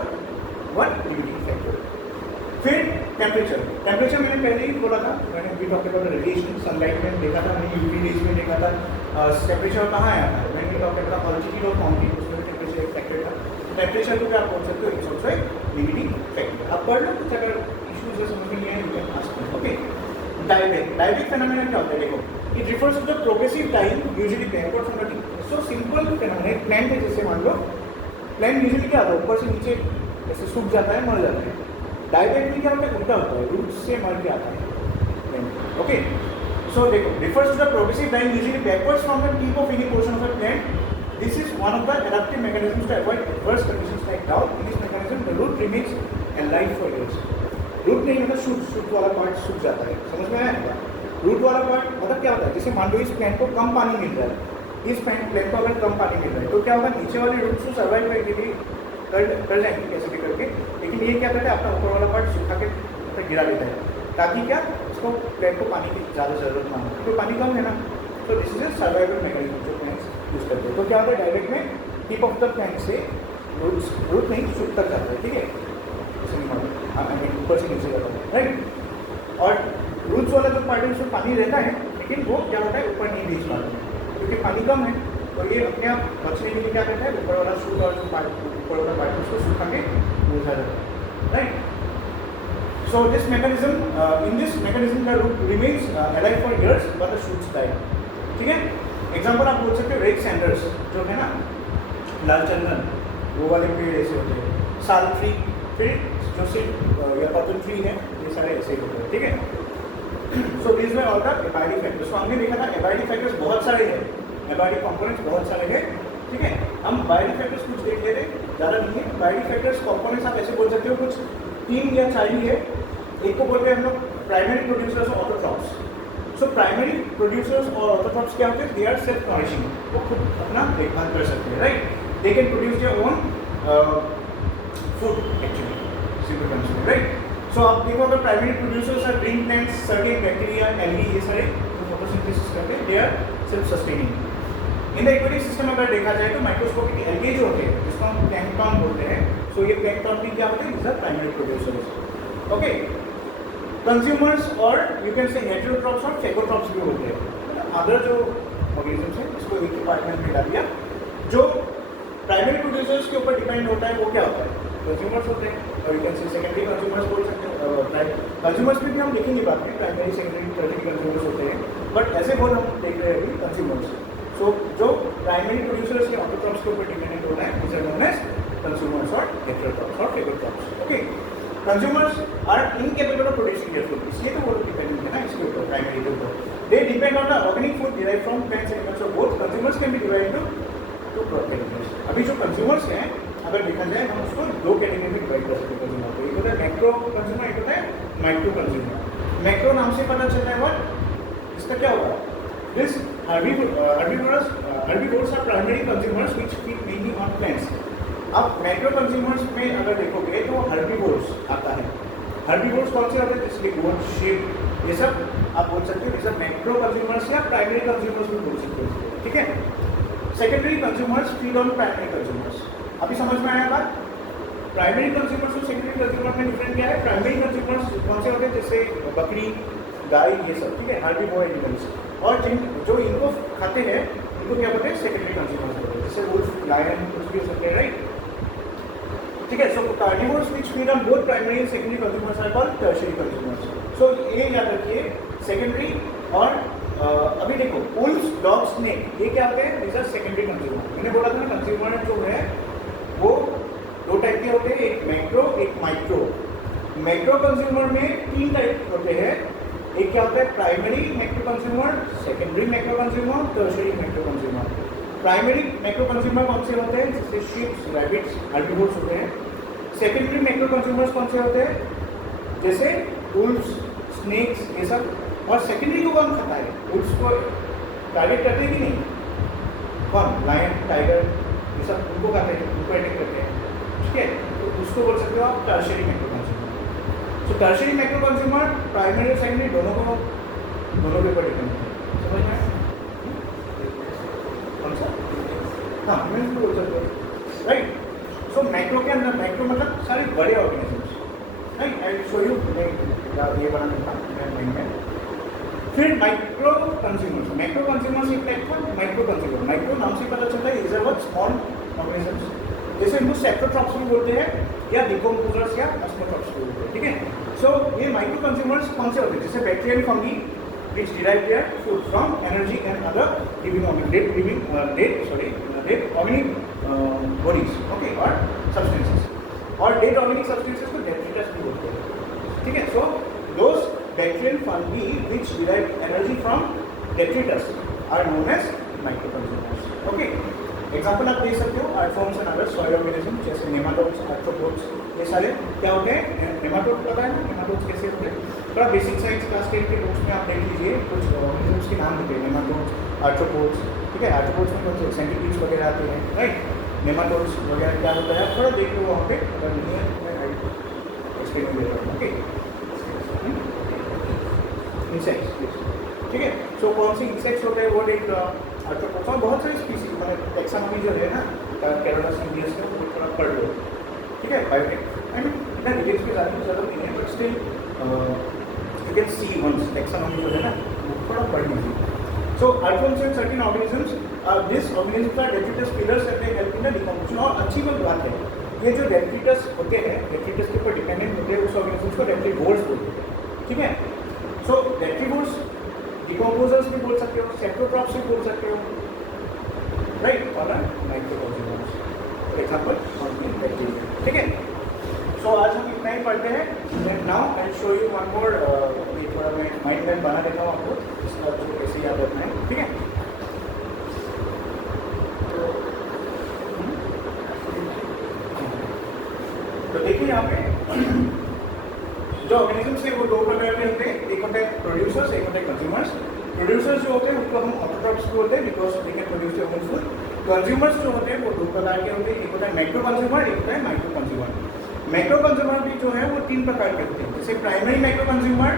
what, living factor. फिर टेम्परेचर, टेम्परेचर मैंने पहले ही बोला था, मैंने भी टॉक अबाउट रेडिएशन, सनलाइट में देखा था, मैंने यूवी रेज में देखा था। टेम्परेचर कहाँ आया था, मैंने talk about altitude of mountain, उसमें टेम्परेचर एक फैक्टर था। टेम्परेचर को भी आप बोल सकते हो इट्स ऑल्सो एक लिमिटिंग फैक्टर। आप पढ़ लो कुछ, अगर इश्यूज है समझ में नहीं आए you can ask me, okay. Diabetic, diabetic phenomenon क्या होता है, देखो, it refers to the progressive time usually backward from the tip. So simple phenomenon, plant है जैसे मान लो, प्लांट यूजुअली क्या होता है, ऊपर से नीचे ऐसे सूख जाता है, मर जाता है। डायबेटिक में क्या होता है, उल्टा होता है, रूट से मर के आता है, ओके। सो देखो, refers to the progressive time usually backwards from the tip of any portion of the plant. This is one of the adaptive mechanisms to avoid adverse conditions like drought. In this mechanism, the root remains alive for years. Root नहीं मतलब shoot वाला part सूख जाता है, समझ में आया? Root वाला पार्ट मतलब क्या होता है, जैसे मान लो इस प्लांट को कम पानी मिल रहा है, इस प्लांट को अगर कम पानी मिल रहा है तो क्या होगा, नीचे वाले रूट्स को सर्वाइव करने के लिए कर जाएंगे कैसे भी करके, लेकिन ये क्या करता है, अपना ऊपर वाला पार्ट सूखा के ऊपर गिरा देता है, ताकि क्या उसको प्लांट को पानी की ज़्यादा ज़रूरत ना हो, क्योंकि पानी कम है ना। तो this is a survival mechanism जो प्लांट्स यूज करते हैं। तो क्या होता है, डायरेक्ट में टिप ऑफ द प्लांट से रूट नहीं सूख तक जाता है, ठीक है, ऊपर से नीचे जाता है, राइट। और रूट्स वाला जो पार्ट है उसमें पानी रहता है, लेकिन वो क्या होता है, ऊपर नहीं भेज पाता है क्योंकि पानी कम है, तो ये अपने आप बचने के लिए क्या करता है, ऊपर वाला शूट और जो पार्ट ऊपर वाला पार्ट उसको सूखा के भेजा जाता है, right. So this mechanism, in this mechanism the root remains alive for years but the shoots die, ठीक है। एग्जाम्पल आप बोल सकते हो रेड सैंडर्स जो है ना, लाल चंदन, वो वाले पेड़ ऐसे होते हैं, साल ट्री, फिर जो सिर्फ या पर्पल ट्री है, ये सारे ऐसे ही होते हैं, ठीक है। सो दिस में ऑल द एबायोटिक फैक्टर्स, तो हमने देखा था एबायोटिक फैक्टर्स बहुत सारे हैं, एबायोटिक कंपोनेंट्स बहुत सारे हैं, ठीक है। हम बायोटिक फैक्टर्स कुछ देख लेते हैं, ज़्यादा नहीं है। बायोटिक फैक्टर्स कंपोनेंट्स आप ऐसे बोल सकते हो, कुछ 3 या 4 ही है। एक को बोलते हैं हम लोग प्राइमरी प्रोड्यूसर्स और ऑटोट्रॉप्स। सो प्राइमरी प्रोड्यूसर्स और ऑटोट्रॉप्स क्या होते हैं, दे आर सेल्फ नॉरिशिंग, वो खुद अपना देखभाल कर सकते हैं, right. They can produce their own food actually, simple terms में, राइट। सो आप देखो, अगर primary producers are green plants, certain bacteria, algae, ये सारे फोटोसिंथेसिस करते हैं, they are self sustaining. In the aquatic system अगर देखा जाए तो माइक्रोस्कोपिक एल्गे जो होते हैं, जिसको हम प्लैंकटन बोलते हैं, सो ये प्लैंकटन भी क्या होते हैं, this are primary producers, okay. Consumers और यू कैन से हेटेरोट्रॉप्स और फेगोट्रॉप्स भी होते हैं, अदर जो ऑर्गेनिजम्स हैं, इसको एक डिपार्टमेंट में डाल दिया। जो प्राइमरी प्रोड्यूसर्स के ऊपर डिपेंड होता है वो क्या होता है, कंज्यूमर्स होते हैं, और यू कैन से सेकेंडरी कंज्यूमर्स बोल सकते हैं। कंज्यूमर्स में भी हम देखेंगे बाद में, प्राइमरी सेकेंडरी टर्शियरी कंज्यूमर्स होते हैं, बट ऐसे बहुत हम देख रहे हैं अभी कंज्यूमर्स। सो जो प्राइमरी प्रोड्यूसर्स के ऑटोट्रॉप्स के ऊपर डिपेंडेंट होता है, इज नोन एज कंज्यूमर्स और हेटेरोट्रॉप्स और phagotrophs, okay. Consumers are incapable of producing their food, इसलिए तो वो डिपेंडेंट है ना इसके ऊपर, प्राइमरी के ऊपर। They depend on the organic food derived from plants and animals, both consumers can be divided two categories. अभी जो कंज्यूमर्स हैं, अगर देखा जाए हम उसको 2 कैटेगरी में डिवाइड कर सकते हैं कंज्यूमर को, एक होता है मैक्रो कंज्यूमर, एक होता है माइक्रो कंज्यूमर। मैक्रो नाम से पता चलता है व्हाट, इसका क्या होगा, this herbivores are primary consumers which feed mainly on plants। अब मैक्रो कंज्यूमर्स में अगर देखोगे तो हर्बीवोर्स आता है। हर्बीवोर्स कौन से आते हैं, जिसके गोट, शेप, ये सब आप बोल सकते हो, ये सब मैक्रो कंज्यूमर्स या प्राइमरी कंज्यूमर्स भी बोल सकते हो, ठीक है। Secondary consumers feed on primary consumers, अभी समझ में आया बात। प्राइमरी कंज्यूमर्स और सेकेंडरी कंज्यूमर में डिफरेंट क्या है, प्राइमरी कंज्यूमर्स कौन से होते हैं, जैसे बकरी, गाय, ये सब, ठीक है, हर्बीवोर एनिमल्स, और जो इनको खाते हैं इनको क्या बोलते हैं, सेकेंडरी कंज्यूमर्स होते हैं, जैसे वुल्फ, लायन, कुछ भी हो सकते हैं, राइट, ठीक है। So carnivores which feed on both primary and secondary consumers are called tertiary consumers. So ये याद रखिए, सेकेंडरी और अभी देखो वुल्फ, डॉग्स, स्नेक, ये क्या होते हैं, दिस आर सेकेंडरी कंज्यूमर। मैंने बोला था ना, कंज्यूमर जो है वो 2 टाइप के होते हैं, एक मैक्रो, एक माइक्रो। मैक्रो कंज्यूमर में 3 टाइप होते हैं, एक क्या होता है, primary macro consumer, secondary macro consumer, tertiary macro consumer. Primary macro consumer कौन से होते हैं, जैसे शीप्स, रैबिट्स, हर्बीवोर्स होते हैं। सेकेंडरी मैक्रो कंज्यूमर्स कौन से होते हैं, जैसे वुल्व्स, स्नेक्स, ये सब। और सेकेंडरी को कौन खाता है? वुल्व्स को टारगेट करते हैं कि नहीं? कौन? लायन, टाइगर, ये सब उनको खाते हैं, उनको अटैक करते हैं, ठीक है। तो उसको बोल सकते हो आप टर्शियरी मैक्रो कंज्यूमर। सो टर्शियरी मैक्रो कंज्यूमर प्राइमरी और सेकेंडरी दोनों के ऊपर डिपेंड है। समझ में आया? कौन सा? हाँ, ह्यूमन्स को बोल सकते हो, राइट। सो मैक्रो के अंदर, मैक्रो मतलब सारे बड़े organisms, right. I will show you, ये बना देता हूँ। फिर माइक्रो कंज्यूमर्स। माइक्रो कंज्यूमर्स एक टाइप का माइक्रो कंज्यूमर। माइक्रो नाम से पता चलता है, इज अ स्मॉल ऑर्गेनिजम्स, जैसे इनको सेप्टोट्रॉप्स भी बोलते हैं या डिकम्पोजर्स या ऑस्मोट्रॉप्स भी बोलते हैं, ठीक है। सो ये माइक्रो कंज्यूमर्स कौन से होते हैं? जैसे bacteria and fungi which derive their food from energy and other living dead organic bodies, okay, or substances, और dead organic substances को detritus भी बोलते हैं, ठीक है। So those bacterial fungi which derive energy from detritus are known as microconsumers, okay। Example आप दे सकते हो, arthropods and other soil organism, जैसे नेमाटोड्स, आर्थ्रोपोड्स, ये सारे क्या होते हैं? नेमाटोड पता है ना, नेमाटोड्स कैसे होते हैं? थोड़ा बेसिक साइंस क्लास 10 के बुक्स में आप देख लीजिए, कुछ ऑर्गेनिजम्स के नाम होते हैं, नेमाटोड्स, आर्थ्रोपोड्स, ठीक है। आर्थ्रोपोड्स में कुछ सेंटीपीड्स वगैरह आते हैं, राइट। नेमाटोड्स वगैरह क्या होता है थोड़ा देख लो वहाँ पे, अगर नहीं है तो मैं एक्सप्लेन दे रहा हूँ, ओके। इंसेक्ट्स, ठीक है। सो कौन से इंसेक्ट्स होते हैं? वो एक आर्थ्रोपोड्स और बहुत सारी स्पीसीज, मतलब टैक्सोनॉमी जो है ना कैरोला सीरियस में, वो थोड़ा पढ़ लो, ठीक है। बायोटेक, आई मीन इतना डिटेल्स में जाने की जरूरत नहीं है, but still you can see once taxonomy जो है ना वो थोड़ा पढ़ लीजिए। So arthropods and certain organisms, this organisms are detritus pillars and they help in the decomposition. और अच्छी बात है, ये जो डेट्रिटस होते हैं, डेट्रिटस के ऊपर डिपेंडेंट होते हैं, उस ऑर्गेनिजम्स को डेट्रीवोर्स बोलते हैं, ठीक है। सो डेट्रीवोर्स डिकम्पोजर्स भी बोल सकते हो, सेप्टोट्रॉप्स भी बोल सकते हो, राइट, और माइक्रोकंज्यूमर्स, फॉर एग्जांपल बैक्टीरिया, ठीक है। सो आज हम इतना ही पढ़ते हैं। Now I show you one more, ये थोड़ा मैं माइंड मैप बना देता हूँ आपको, इसका जो कैसे याद रखना है, ठीक है। तो देखिए यहाँ पे जो ऑर्गेनिजम्स है वो दो प्रकार के होते हैं, एक होता है प्रोड्यूसर्स, एक होता है कंज्यूमर्स। प्रोड्यूसर्स जो होते हैं उनको हम ऑटोट्रॉप्स भी बोलते हैं, because they can produce their own food. Consumers जो होते हैं वो दो प्रकार के होते हैं, एक होता है मैक्रो कंज्यूमर, एक होता है माइक्रो कंज्यूमर। मैक्रो कंज्यूमर भी जो है वो तीन प्रकार के होते हैं, जैसे प्राइमरी मैक्रो कंज्यूमर,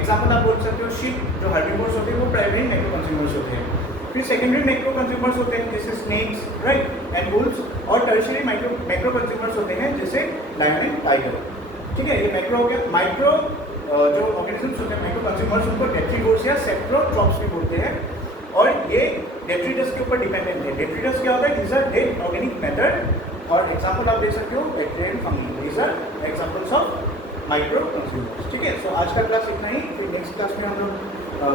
एग्जाम्पल आप बोल सकते हो शीप, जो हर्बीवोर्स होते हैं वो प्राइमरी मैक्रो कंज्यूमर्स होते हैं। फिर सेकेंडरी मैक्रो कंज्यूमर्स होते हैं जैसे स्नेक्स, राइट, एंड वुल्व्स। और टर्शियरी मैक्रो कंज्यूमर्स होते हैं जैसे लायन एंड टाइगर, ठीक है। ये मैक्रो हो गया। माइक्रो जो ऑर्गेनिजम्स होते हैं माइक्रो कंज्यूमर्स, उनको डेट्रीवोर्स या सेप्टोट्रॉप्स भी बोलते हैं, और ये डेट्रिटस के ऊपर डिपेंडेंट है। डेट्रिटस क्या होता है? Is a dead organic matter, और एग्जांपल आप देख सकते हो bacteria and fungi, these are examples of micro consumers, ठीक है। सो आज का क्लास इतना ही, फिर नेक्स्ट क्लास में हम लोग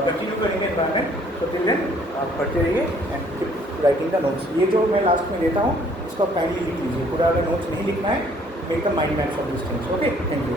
कंटिन्यू करेंगे एनवायरनमेंट। तो टिल देन आप पढ़ते रहिए and keep writing the notes. ये जो मैं लास्ट में देता हूँ इसको आप काइंडली लिख लीजिए, पूरा नोट्स नहीं लिखना है, make the mind maps of this things, okay. Thank you.